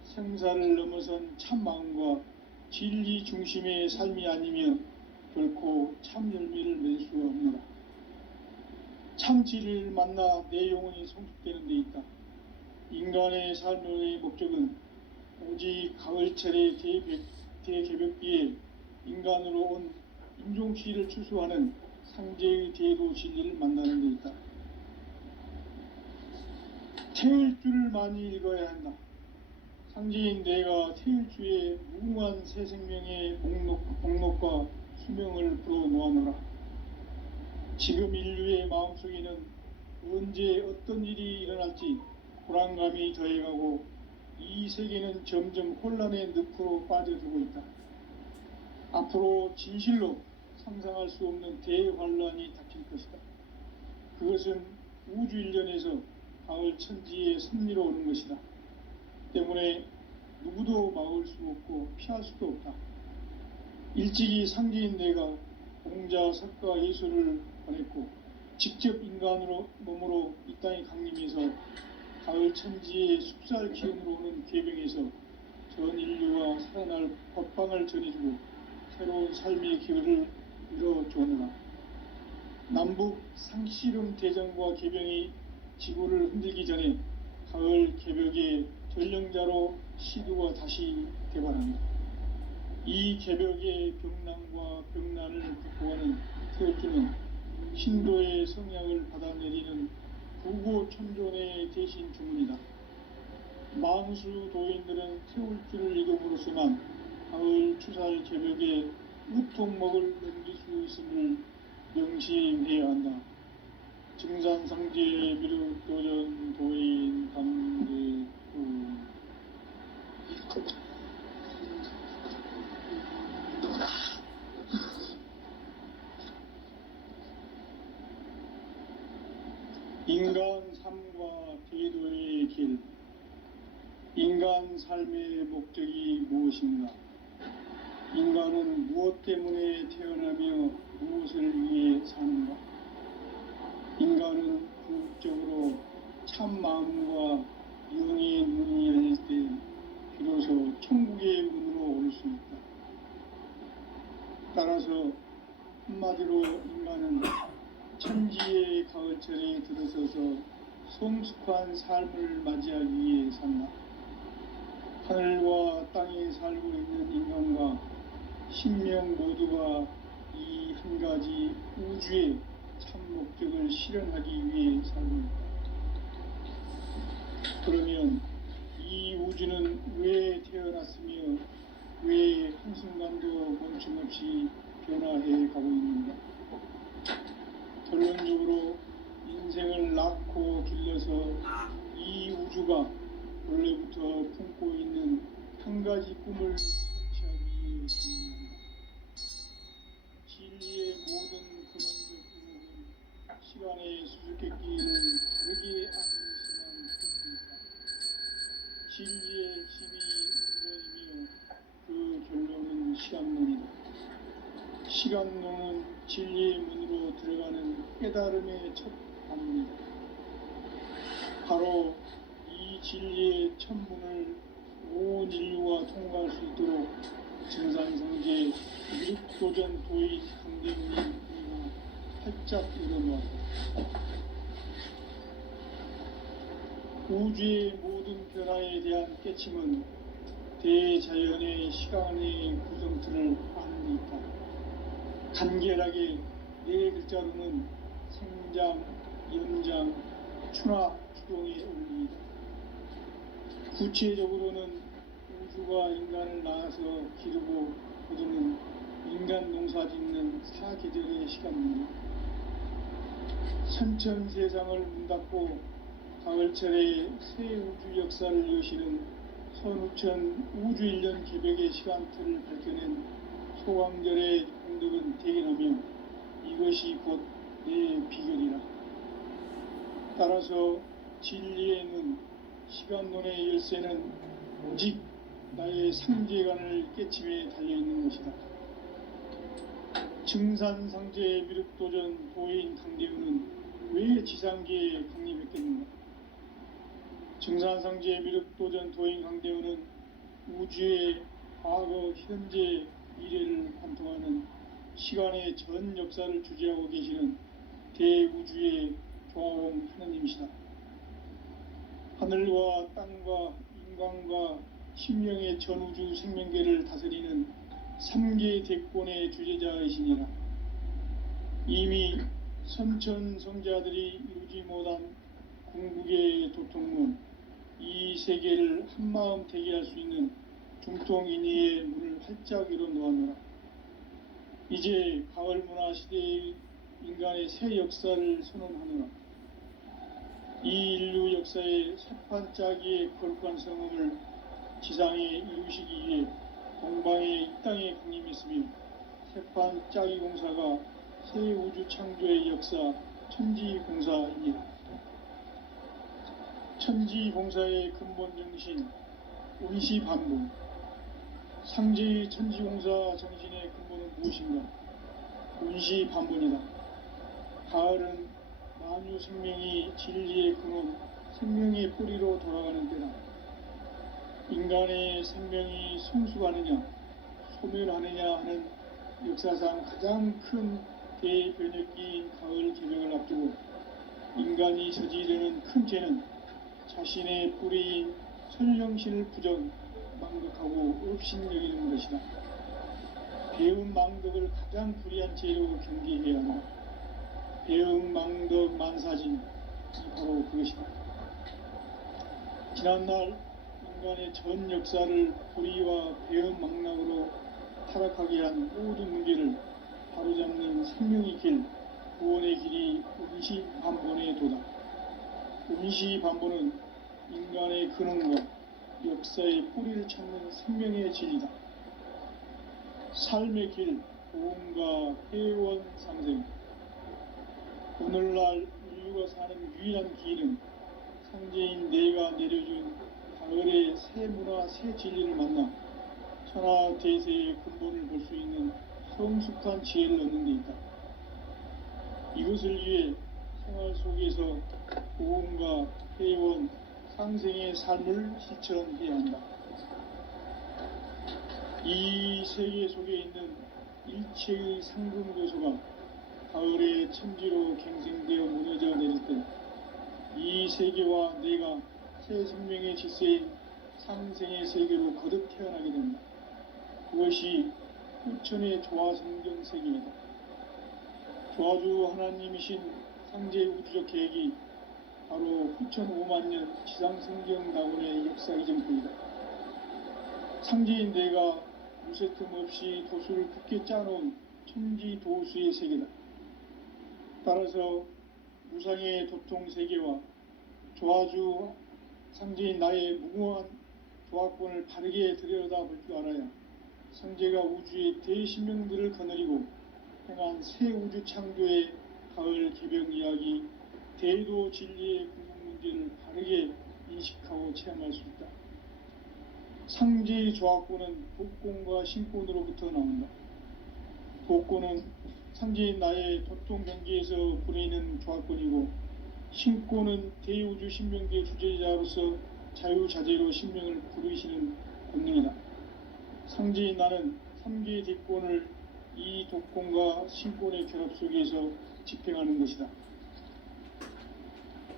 생사를 넘어선 참 마음과 진리 중심의 삶이 아니면 결코 참 열매를 맺을 수가 없노라. 참 진리를 만나 내 영혼이 성숙되는 데 있다. 인간의 삶의 목적은 오직 가을철의 대개벽기에 인간으로 온 인종시를 추수하는 상제의 대도 진리를 만나는 데 있다. 태일주를 많이 읽어야 한다. 상제인 내가 태일주의 무궁한 새 생명의 목록과 수명을 불어놓아노라. 지금 인류의 마음속에는 언제 어떤 일이 일어날지 불안감이 더해가고 이 세계는 점점 혼란의 늪으로 빠져들고 있다. 앞으로 진실로 상상할 수 없는 대환란이 닥칠 것이다. 그것은 우주 일련에서 가을 천지의 섭리로 오는 것이다. 때문에 누구도 막을 수 없고 피할 수도 없다. 일찍이 상제인 내가 공자, 석가, 예수를 보냈고 직접 인간으로 몸으로 이 땅에 강림해서 가을 천지의 숲살 기운으로 오는 계병에서 전 인류가 살아날 법방을 전해주고 새로운 삶의 기회를 이뤄주느라. 남북 상씨름 대전과 계병이 지구를 흔들기 전에 가을 개벽의 전령자로 시두가 다시 개발합니다. 이 개벽의 병난과 병난을 극복하는 태울주는 신도의 성향을 받아내리는 부고천존의 대신 주문이다. 만수 도인들은 태울주를 이름으로서만 가을 추살 개벽의 우통목을 넘길 수 있음을 명심해야 한다. 증산상제 미륵도전 도인 강제구. 인간 삶과 대도의 길. 인간 삶의 목적이 무엇인가? 인간은 무엇 때문에 태어나며 무엇을 위해 사는가? 인간은 궁극적으로 참 마음과 영의 문이 열릴 때 비로소 천국의 문으로 올 수 있다. 따라서 한마디로 인간은 천지의 가을철에 들어서서 성숙한 삶을 맞이하기 위해 산다. 하늘과 땅에 살고 있는 인간과 신명 모두가 이 한 가지 우주의 참 목적을 실현하기 위해 살고 있다. 그러면 이 우주는 왜 태어났으며 왜 한순간도 멈춤없이 변화해 가고 있는가? 결론적으로 인생을 낳고 길러서 이 우주가 원래부터 품고 있는 한 가지 꿈을 성취하기 위해 존재한다. 진리의 모든 근원적 의목은 시간의 수수께끼를 다르게 안으시만 풀뿐이다. 진리의 핵심이 운론이며 그 결론은 시간론이다. 시간론은 진리의 문으로 들어가는 깨달음의 첫 방문이다. 바로 이 진리의 첫 문을 온 인류가 통과할 수 있도록 증산성제 미륵도전 도인 강대문이 우리가 활짝 열어놓았다. 우주의 모든 변화에 대한 깨침은 대자연의 시간의 구성틀을 아는 데 있다. 간결하게 네 글자로는 생장, 연장, 추나 추동의 원리이다. 구체적으로는 우주가 인간을 낳아서 기르고 거두는 인간 농사 짓는 사계절의 시간입니다. 선천 세상을 문 닫고 가을철에 새 우주 역사를 여시는 선우천 우주일년 개벽의 시간틀을 밝혀낸 소강절의 공덕은 대견하며 이것이 곧 내 비결이라. 따라서 진리의 문, 시간론의 열쇠는 오직 나의 상제관을 깨침에 달려있는 것이다. 증산상제 미륵도전 도인 강대우는 왜 지상계에 강림했겠는가? 증산상제 미륵도전 도인 강대우는 우주의 과거, 현재, 미래를 관통하는 시간의 전 역사를 주재하고 계시는 대우주의 조화원 하느님이시다. 하늘과 땅과 인간과 신명의 전우주 생명계를 다스리는 3개 대권의 주제자이시니라. 이미 선천성자들이 이루지 못한 궁극의 도통문, 이 세계를 한마음 되게 할 수 있는 중통인의의 문을 활짝 열어놓았노라. 이제 가을 문화 시대의 인간의 새 역사를 선언하노라. 이 인류 역사의 새판짜기의 거룩한 성음을 지상에 이루시기 위해 동방의 이 땅에 강림했으며 새판짜기 공사가 새 우주 창조의 역사 천지공사입니다. 천지공사의 근본 정신 운시반복. 상제의 천지공사 정신의 근본은 무엇인가? 운시반복이다. 가을은 만유 생명이 진리의 근원, 생명의 뿌리로 돌아가는 때다. 인간의 생명이 성숙하느냐, 소멸하느냐 하는 역사상 가장 큰 대변혁기인 가을 개벽을 앞두고 인간이 저지르는 큰 죄는 자신의 뿌리인 천령신을 망덕하고 업신여기는 것이다. 배은 망덕을 가장 불의한 죄로 경계해야 한다. 배은 망덕 만사진이 바로 그것이다. 지난날 인간의 전 역사를 불의와 배은 망락으로 타락하게 한 모든 문제를 바로잡는 생명의 길, 구원의 길이 운시반본의 도다. 운시반본은 인간의 근원과 역사의 뿌리를 찾는 생명의 진리다. 삶의 길, 보험과 회원 상생. 오늘날 인류가 사는 유일한 길은 상제인 내가 내려준 가을의 새 문화, 새 진리를 만나 천하 대세의 근본을 볼 수 있는 성숙한 지혜를 얻는 데 있다. 이것을 위해 생활 속에서 보험과 회원, 상생의 삶을 실천해야 한다. 이 세계 속에 있는 일체의 상금 요소가 가을의 천지로 갱생되어 무너져 내릴 때 이 세계와 내가 새 생명의 질서인 상생의 세계로 거듭 태어나게 된다. 그것이 후천의 조화성경 세계이다. 조화주 하나님이신 상제 우주적 계획이 바로 후천 5만년 지상성경 낙원의 역사 이전부이다. 상제인 내가 무쇠틈 없이 도수를 굳게 짜놓은 천지도수의 세계다. 따라서 무상의 도통 세계와 조화주 상제인 나의 무궁한 조화권을 바르게 들여다볼 줄 알아야 상제가 우주의 대신명들을 거느리고 행한 새 우주 창조의 가을 개벽 이야기, 대도 진리의 궁극 문제를 바르게 인식하고 체험할 수 있다. 상제의 조화권은 독권과 신권으로부터 나온다. 독권은 상제인 나의 도통 경계에서 부리는 조화권이고, 신권은 대우주 신명계 주제자로서 자유자재로 신명을 부르시는 권능이다. 상제인 나는 3개의 대권을 이 독권과 신권의 결합 속에서 집행하는 것이다.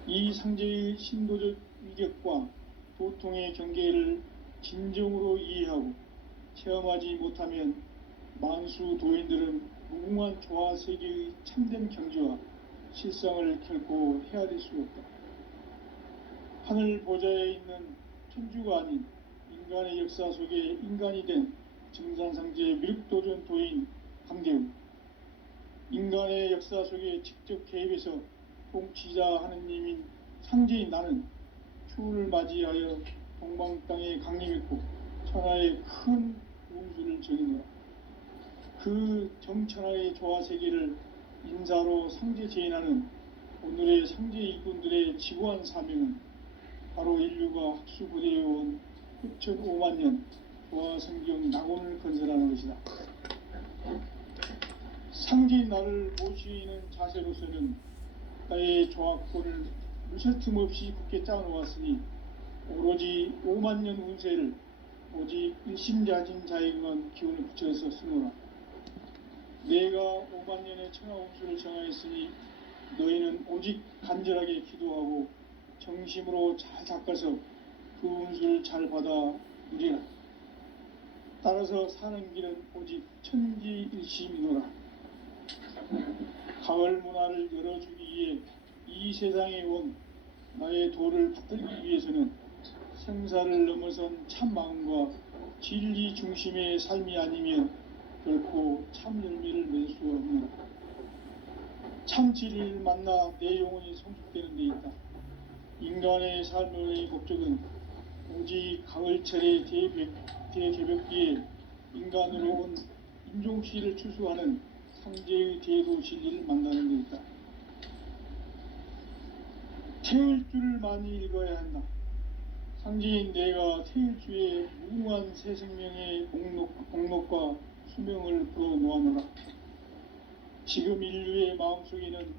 이 상제의 신도적 위격과 도통의 경계를 진정으로 이해하고 체험하지 못하면 만수 도인들은 무궁한 조화 세계의 참된 경지와 실상을 결코 헤아릴 수 없다. 하늘 보좌에 있는 천주가 아닌 인간의 역사 속에 인간이 된 증산상제의 밀도전 도인 강대우, 인간의 역사 속에 직접 개입해서 통치자 하느님인 상제인 나는 추운을 맞이하여 동방 땅에 강림했고 천하의 큰 운수를 정의노라. 그 정천하의 조화 세계를 인사로 상제 제인하는 오늘의 상제 일꾼들의 지고한 사명은 바로 인류가 학수고대해온 후천 5만년 조화 성경 낙원을 건설하는 것이다. 상제인 나를 모시는 자세로서는 나의 조화권을 무쇠틈 없이 굳게 짜놓았으니 오로지 5만년 운세를 오직 일심자진 자에게만 기운을 붙여서 쓰노라. 내가 5만년의 천하 운수를 정하였으니 너희는 오직 간절하게 기도하고 정심으로 잘 닦아서 그 운수를 잘 받아 누리라. 따라서 사는 길은 오직 천지일심이노라. 가을 문화를 열어주기 위해 이 세상에 온 나의 도를 받들기 위해서는 생사를 넘어선 참 마음과 진리 중심의 삶이 아니면 결코 참 열매를 맺을 수 없노라. 참 진리를 만나 내 영혼이 성숙되는 데 있다. 인간의 삶의 목적은 오직 가을철의 대개벽기에 인간으로 온 인종씨를 추수하는 상제의 대도 진리를 만나는 데 있다. 태을 줄을 많이 읽어야 한다. 상제인 내가 태을주의 무궁한 새 생명의 목록과 수명을 풀어놓아노라. 지금 인류의 마음속에는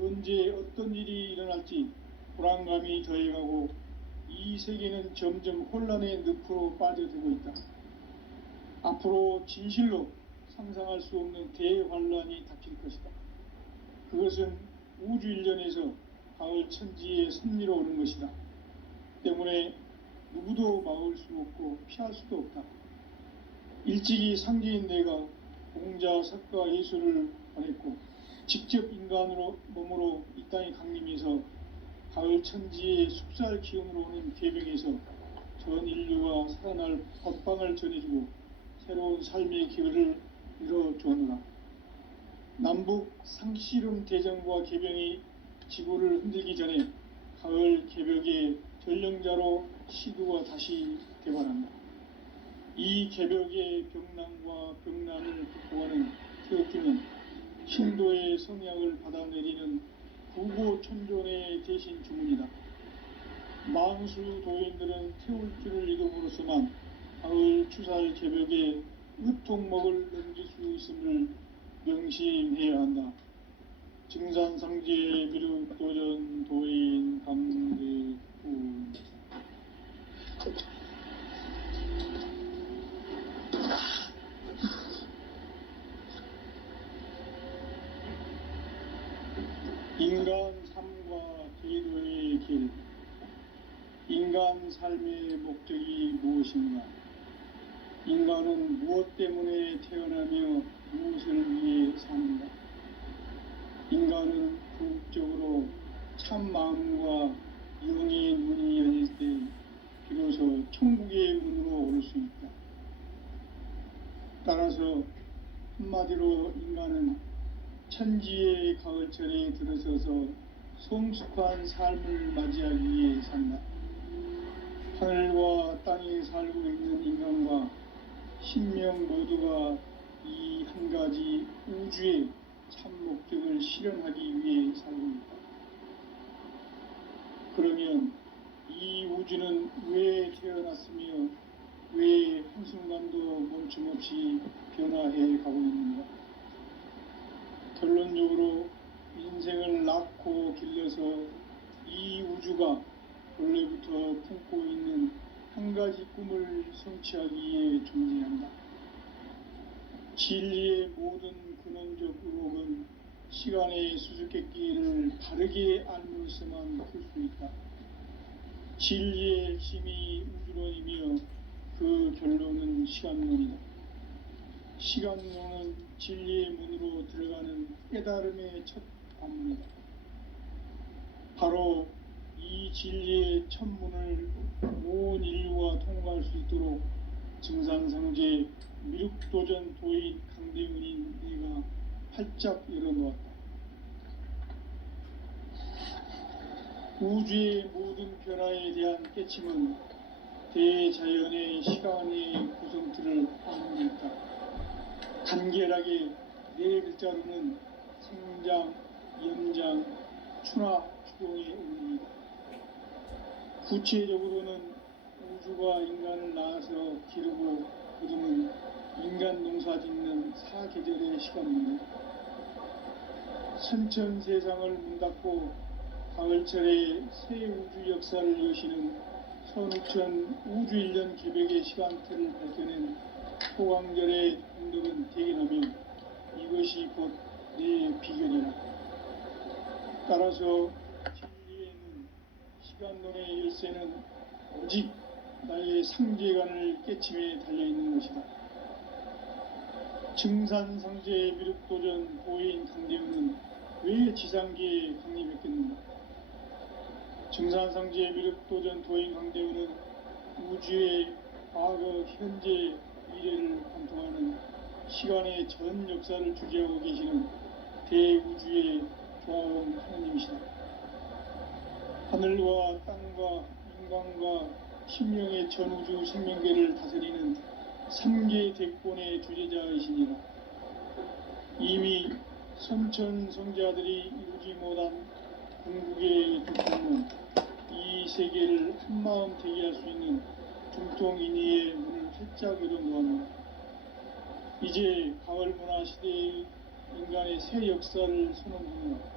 언제 어떤 일이 일어날지 불안감이 더해가고 이 세계는 점점 혼란의 늪으로 빠져들고 있다. 앞으로 진실로 상상할 수 없는 대환란이 닥칠 것이다. 그것은 우주 일련에서 가을 천지의 섭리로 오는 것이다. 때문에 누구도 막을 수 없고 피할 수도 없다. 일찍이 상제인 내가 공자, 석가, 예수를 보냈고 직접 인간으로 몸으로 이 땅에 강림해서 가을 천지의 숲살 기운으로 오는 계병에서 전 인류가 살아날 법방을 전해주고 새로운 삶의 기회를 이뤄주었노라. 남북 상씨름 대전과 계병이 지구를 흔들기 전에 가을 개벽의 전령자로 시두가 다시 개발한다. 이 개벽의 병난과 병난을 극복하는 태극기는 신도의 성약을 받아내리는 구고천존의 대신 주문이다. 만수 도인들은 태울 줄을 이름으로서만 가을 추살 개벽의 으통목을 넘길 수 있음을 명심해야 한다. 증산상제 미륵도전 도인 감대군. 인간 삶과 제도의 길. 인간 삶의 목적이 무엇인가? 인간은 무엇 때문에 태어나며 무엇을 위해 사는가? 인간은 궁극적으로 참 마음과 영의 문이 열릴 때 비로소 천국의 문으로 오를 수 있다. 따라서 한마디로 인간은 천지의 가을철에 들어서서 성숙한 삶을 맞이하기 위해 산다. 하늘과 땅에 살고 있는 인간과 신명 모두가 이 한 가지 우주의 참 목적을 실현하기 위해 살고 있다. 그러면 이 우주는 왜 태어났으며 왜 한순간도 멈춤없이 변화해 가고 있는가? 결론적으로 인생을 낳고 길러서 이 우주가 원래부터 품고 있는 한 가지 꿈을 성취하기 위해 존재한다. 진리의 모든 근원적 의혹은 시간의 수수께끼를 바르게 알므로서만 풀 수 있다. 진리의 핵심이 우주론이며 그 결론은 시간론이다. 시간론은 진리의 문으로 들어가는 깨달음의 첫 관문이다. 바로 이 진리의 첫 문을 온 인류가 통과할 수 있도록 증산상제 미륵도전 도인 강대훈인 내가 활짝 열어놓았다. 우주의 모든 변화에 대한 깨침은 대자연의 시간의 구성틀을 아는 데 있다. 간결하게 네 글자로는 생장, 연장, 추나 추동의 의미이다. 구체적으로는 우주가 인간을 낳아서 기르고 거두는 인간 농사 짓는 사계절의 시간입니다. 선천 세상을 문 닫고 가을철에 새 우주 역사를 여시는 선우천 우주일년 개벽의 시간틀을 밝혀낸 소강절의 공덕은 대견하며 이것이 곧 내 비결이라. 따라서 진리에는 시간론의 열쇠는 오직 나의 상제관을 깨침에 달려있는 것이다. 증산상제 미륵도전 도인 강대훈은 왜 지상계에 강림했겠는가? 증산상제 미륵도전 도인 강대훈은 우주의 과거, 현재, 미래를 관통하는 시간의 전 역사를 주재하고 계시는 대우주의 조화원 하나님이시다. 하늘과 땅과 인간과 심령의 전우주 생명계를 다스리는 삼계 대권의 주제자이시니라. 이미 선천성자들이 이루지 못한 궁극의 두통은 이 세계를 한마음 되게 할 수 있는 중통인의의 문을 활짝 열어놓았노라. 이제 가을 문화 시대의 인간의 새 역사를 선언하노라.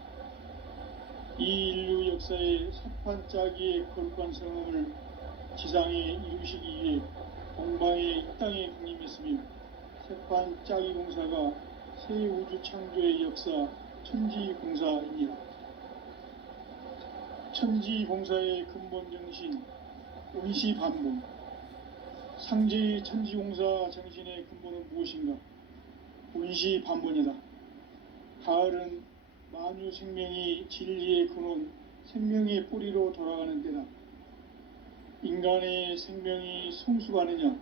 이 인류 역사의 석판짜기의 거룩한 성험을 지상에 이루시기 위해 공방에 이 땅에 강림했으며 석판짜기 공사가 새 우주 창조의 역사 천지공사입니다. 천지공사의 근본 정신 원시반본. 상제의 천지공사 정신의 근본은 무엇인가? 원시반본이다. 가을은 만유 생명이 진리의 근원, 생명의 뿌리로 돌아가는 때다. 인간의 생명이 성숙하느냐,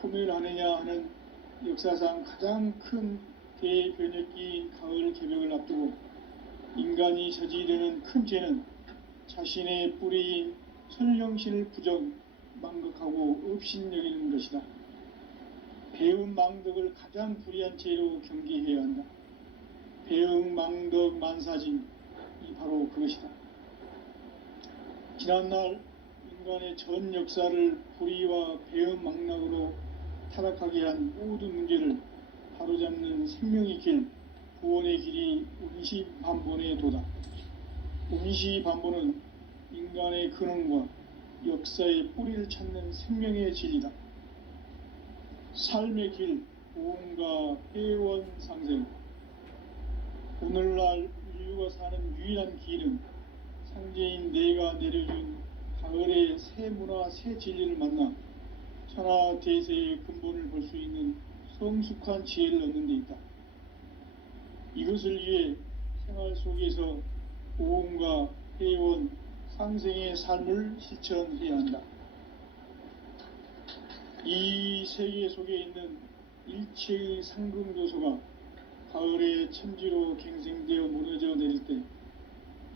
소멸하느냐 하는 역사상 가장 큰 대변혁기인 가을 개벽을 앞두고 인간이 저지르는 큰 죄는 자신의 뿌리인 설령신을 부정, 망극하고 업신여기는 것이다. 배음 망덕을 가장 불의한 죄로 경계해야 한다. 배음 망덕 만사징이 바로 그것이다. 지난날 인간의 전 역사를 불의와 배음 망락으로 타락하게 한 모든 문제를 바로잡는 생명의 길, 구원의 길이 원시반본의 도다. 원시반본은 인간의 근원과 역사의 뿌리를 찾는 생명의 진리다. 삶의 길, 보험과 회원상생. 오늘날 인류가 사는 유일한 길은 상제인 내가 내려준 가을의 새 문화, 새 진리를 만나 천하 대세의 근본을 볼 수 있는 성숙한 지혜를 얻는 데 있다. 이것을 위해 생활 속에서 보험과 회원, 상생의 삶을 실천해야 한다. 이 세계 속에 있는 일체의 상금교소가 가을의 천지로 갱생되어 무너져 내릴 때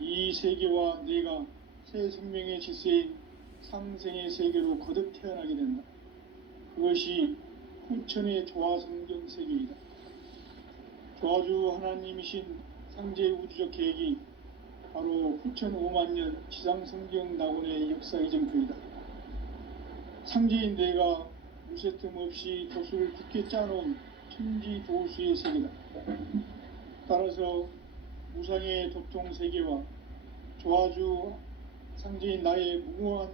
이 세계와 내가 새 생명의 질서인 상생의 세계로 거듭 태어나게 된다. 그것이 후천의 조화성경 세계이다. 조화주 하나님이신 상제의 우주적 계획이 바로 후천 5만년 지상성경 낙원의 역사의 정표이다. 상제인 내가 무쇠 틈 없이 도수를 굳게 짜놓은 천지 도수의 세계다. 따라서 무상의 도통 세계와 조화주 상제인 나의 무궁한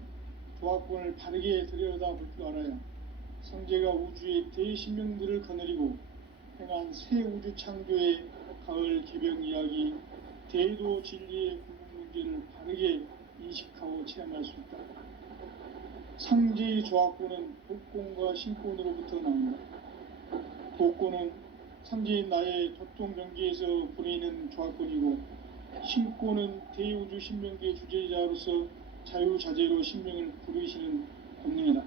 조화권을 바르게 들여다볼 줄 알아야 상제가 우주의 대신명들을 거느리고 행한 새 우주 창조의 가을 개벽 이야기, 대도 진리의 궁극 문제를 바르게 인식하고 체험할 수 있다. 상제의 조화권은 복권과 신권으로부터 나온다. 복권은 상제인 나의 도통병기에서 부리는 조화권이고, 신권은 대우주 신명계 주제자로서 자유자재로 신명을 부르시는 권능이다.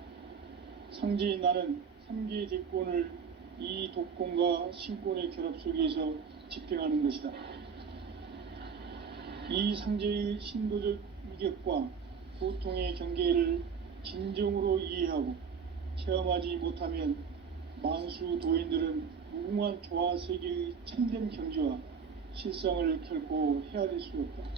상제인 나는 3개의 대권을 이 독권과 신권의 결합 속에서 집행하는 것이다. 이 상제의 신도적 위격과 보통의 경계를 진정으로 이해하고 체험하지 못하면 만수 도인들은 무궁한 조화세계의 참된 경지와 실상을 결코 헤아릴 수 없다.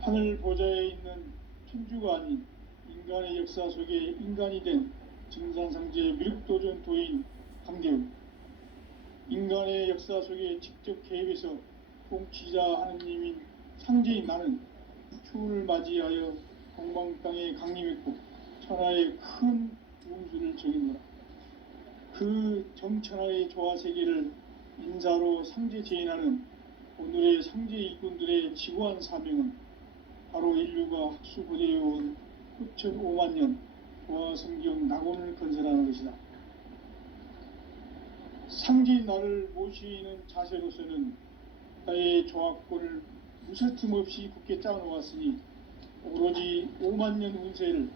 하늘 보좌에 있는 천주가 아닌 인간의 역사 속에 인간이 된 증산상제의 미륵도전 도인 강대우, 인간의 역사 속에 직접 개입해서 통치자 하느님인 상제인 나는 추운을 맞이하여 동방 땅에 강림했고 천하의 큰 운수를 적이노라. 그 정천하의 조화세계를 인사로 상제 제인하는 오늘의 상제 일꾼들의 지구한 사명은 바로 인류가 학수고대해온 후천 5만년 조화성경 낙원을 건설하는 것이다. 상제인 나를 모시는 자세로서는 나의 조화권을 무쇠틈 없이 굳게 짜놓았으니 오로지 5만년 운세를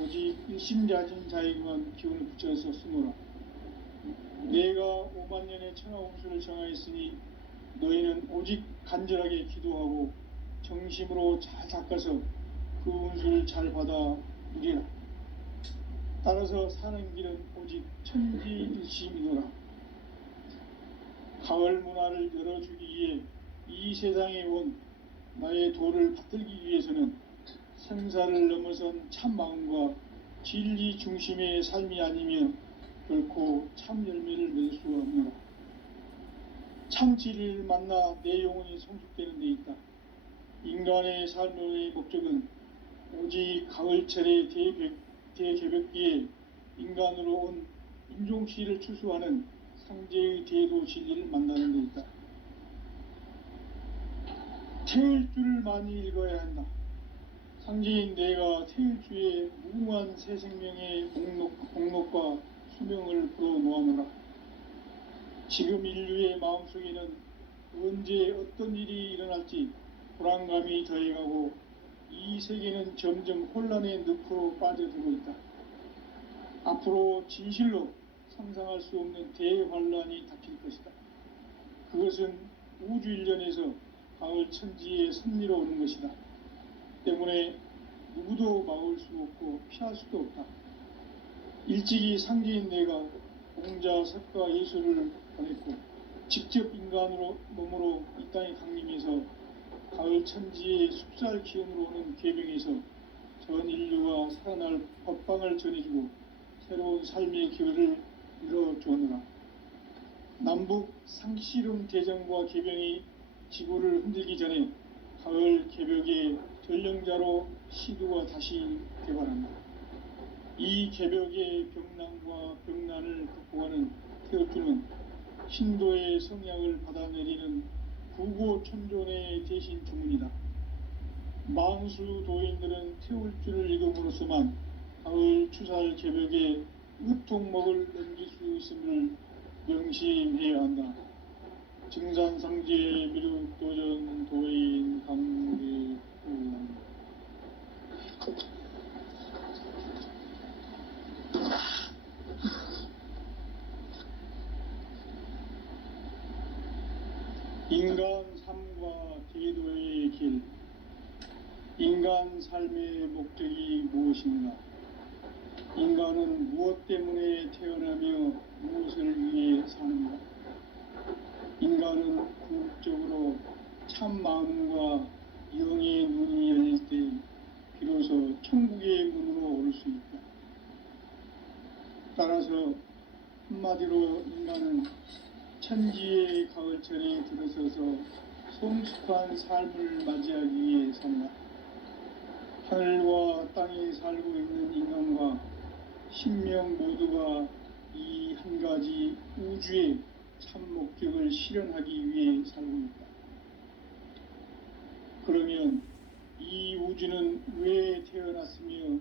오직 일심자진 자에게만 기운을 붙여서 쓰노라. 내가 5만년의 천하 운수를 정하였으니 너희는 오직 간절하게 기도하고 정심으로 잘 닦아서 그 운수를 잘 받아 누리라. 따라서 사는 길은 오직 천지일심이노라. 가을 문화를 열어주기 위해 이 세상에 온 나의 도를 받들기 위해서는 생사를 넘어선 참 마음과 진리 중심의 삶이 아니면 결코 참 열매를 맺을 수가 없노라. 참 진리를 만나 내 영혼이 성숙되는 데 있다. 인간의 삶의 목적은 오직 가을철의 대개벽기에 인간으로 온 인종씨를 추수하는 상제의 대도 진리를 만나는 데 있다. 태일주를 많이 읽어야 한다. 상제인 내가 태일주의 무궁한 새 생명의 목록과 수명을 풀어놓아노라. 지금 인류의 마음속에는 언제 어떤 일이 일어날지 불안감이 더해가고 이 세계는 점점 혼란의 늪으로 빠져들고 있다. 앞으로 진실로 상상할 수 없는 대환란이 닥칠 것이다. 그것은 우주 일련에서 가을 천지의 섭리로 오는 것이다. 때문에 누구도 막을 수 없고 피할 수도 없다. 일찍이 상제인 내가 공자, 석가, 예수를 보냈고 직접 인간으로 몸으로 이 땅에 강림해서 가을 천지의 숲살 기운으로 오는 계병에서 전 인류가 살아날 법방을 전해주고 새로운 삶의 기회를 이뤄주었노라. 남북 상씨름 대전과 계병이 지구를 흔들기 전에 가을 개벽의 전령자로 시두가 다시 개발한다. 이 개벽의 병난과 병난을 극복하는 태울주는 신도의 성약을 받아내리는 구고천존의 대신 주문이다. 만수 도인들은 태울주를 읽음으로써만 가을 추살 개벽에 으통목을 넘길 수 있음을 명심해야 한다. 증산상제 미륵도전 도인 강대구. 인간 삶과 제도의 길. 인간 삶의 목적이 무엇인가? 인간은 무엇 때문에 태어나며 무엇을 위해 사는가? 인간은 궁극적으로 참 마음과 영의 눈이 열릴 때 비로소 천국의 문으로 오를 수 있다. 따라서 한마디로 인간은 천지의 가을철에 들어서서 성숙한 삶을 맞이하기 위해 산다. 하늘과 땅에 살고 있는 인간과 신명 모두가 이 한 가지 우주의 참 목적을 실현하기 위해 살고 있다. 그러면 이 우주는 왜 태어났으며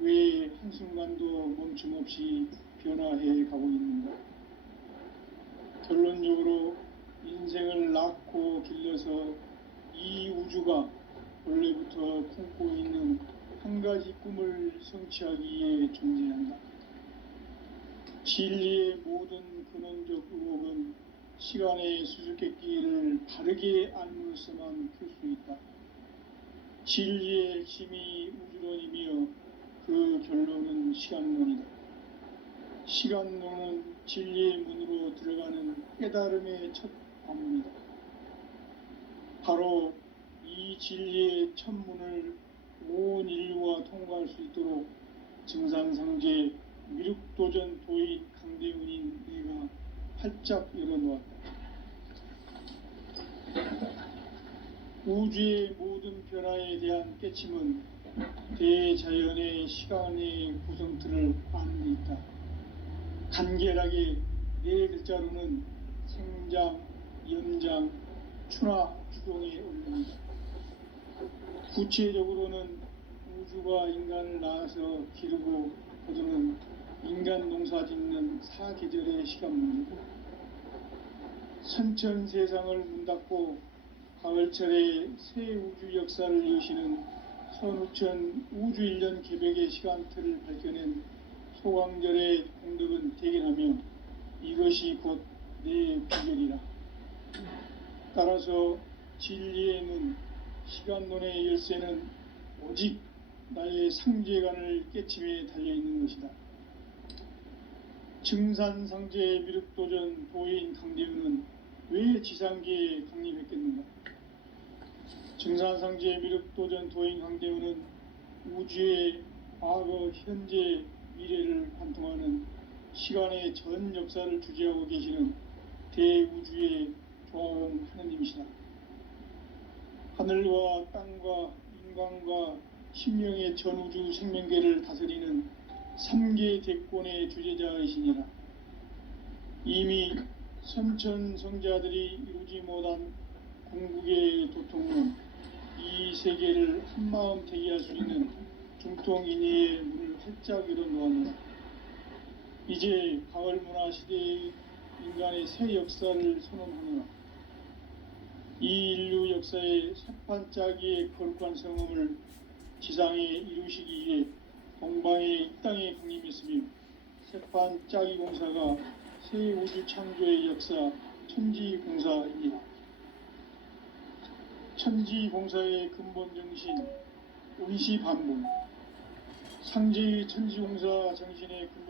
왜 한순간도 멈춤없이 변화해 가고 있는가? 결론적으로 인생을 낳고 길러서 이 우주가 원래부터 품고 있는 한 가지 꿈을 성취하기 위해 존재한다. 진리의 모든 근원적 의혹은 시간의 수수께끼를 바르게 알므로서만 풀 수 있다. 진리의 핵심이 우주론이며 그 결론은 시간론이다. 시간론은 진리의 문으로 들어가는 깨달음의 첫 관문이다. 바로 이 진리의 첫 문을 온 인류가 통과할 수 있도록 증산상제 미륵도전 도인 강대훈인 내가 활짝 열어놓았다. 우주의 모든 변화에 대한 깨침은 대자연의 시간의 구성틀을 아는 데 있다. 간결하게 네 글자로는 생장, 연장, 추나 추동에 올립니다. 구체적으로는 우주가 인간을 낳아서 기르고 거두는 인간 농사 짓는 사계절의 시간문이고, 선천 세상을 문 닫고 가을철에 새 우주 역사를 여시는 선우천 우주일년 개벽의 시간틀을 밝혀낸 소강절의 공덕은 대견하며 이것이 곧 내 비결이라. 따라서 진리의 눈, 시간론의 열쇠는 오직 나의 상제관을 깨침에 달려있는 것이다. 증산상제 미륵도전 도인 강대우는 왜 지상계에 강림했겠는가? 증산상제 미륵도전 도인 강대우는 우주의 과거, 현재, 미래를 관통하는 시간의 전 역사를 주재하고 계시는 대우주의 조화원 하느님이시다. 하늘과 땅과 인간과 심령의 전우주 생명계를 다스리는 삼계 대권의 주재자이시니라. 이미 선천성자들이 이루지 못한 궁극의 도통은 이 세계를 한마음 되게 할 수 있는 중통인의의 문을 활짝 열어놓았노라. 이제 가을문화 시대의 인간의 새 역사를 선언하노라. 이 인류 역사의 새판짜기의 거룩한 성음을 지상에 이루시기 위해 동방의 이 땅에 강림했으며 새판짜기 공사가 새 우주 창조의 역사 천지공사입니다. 천지공사의 근본 정신 의시반복, 상제의 천지공사 정신의 근본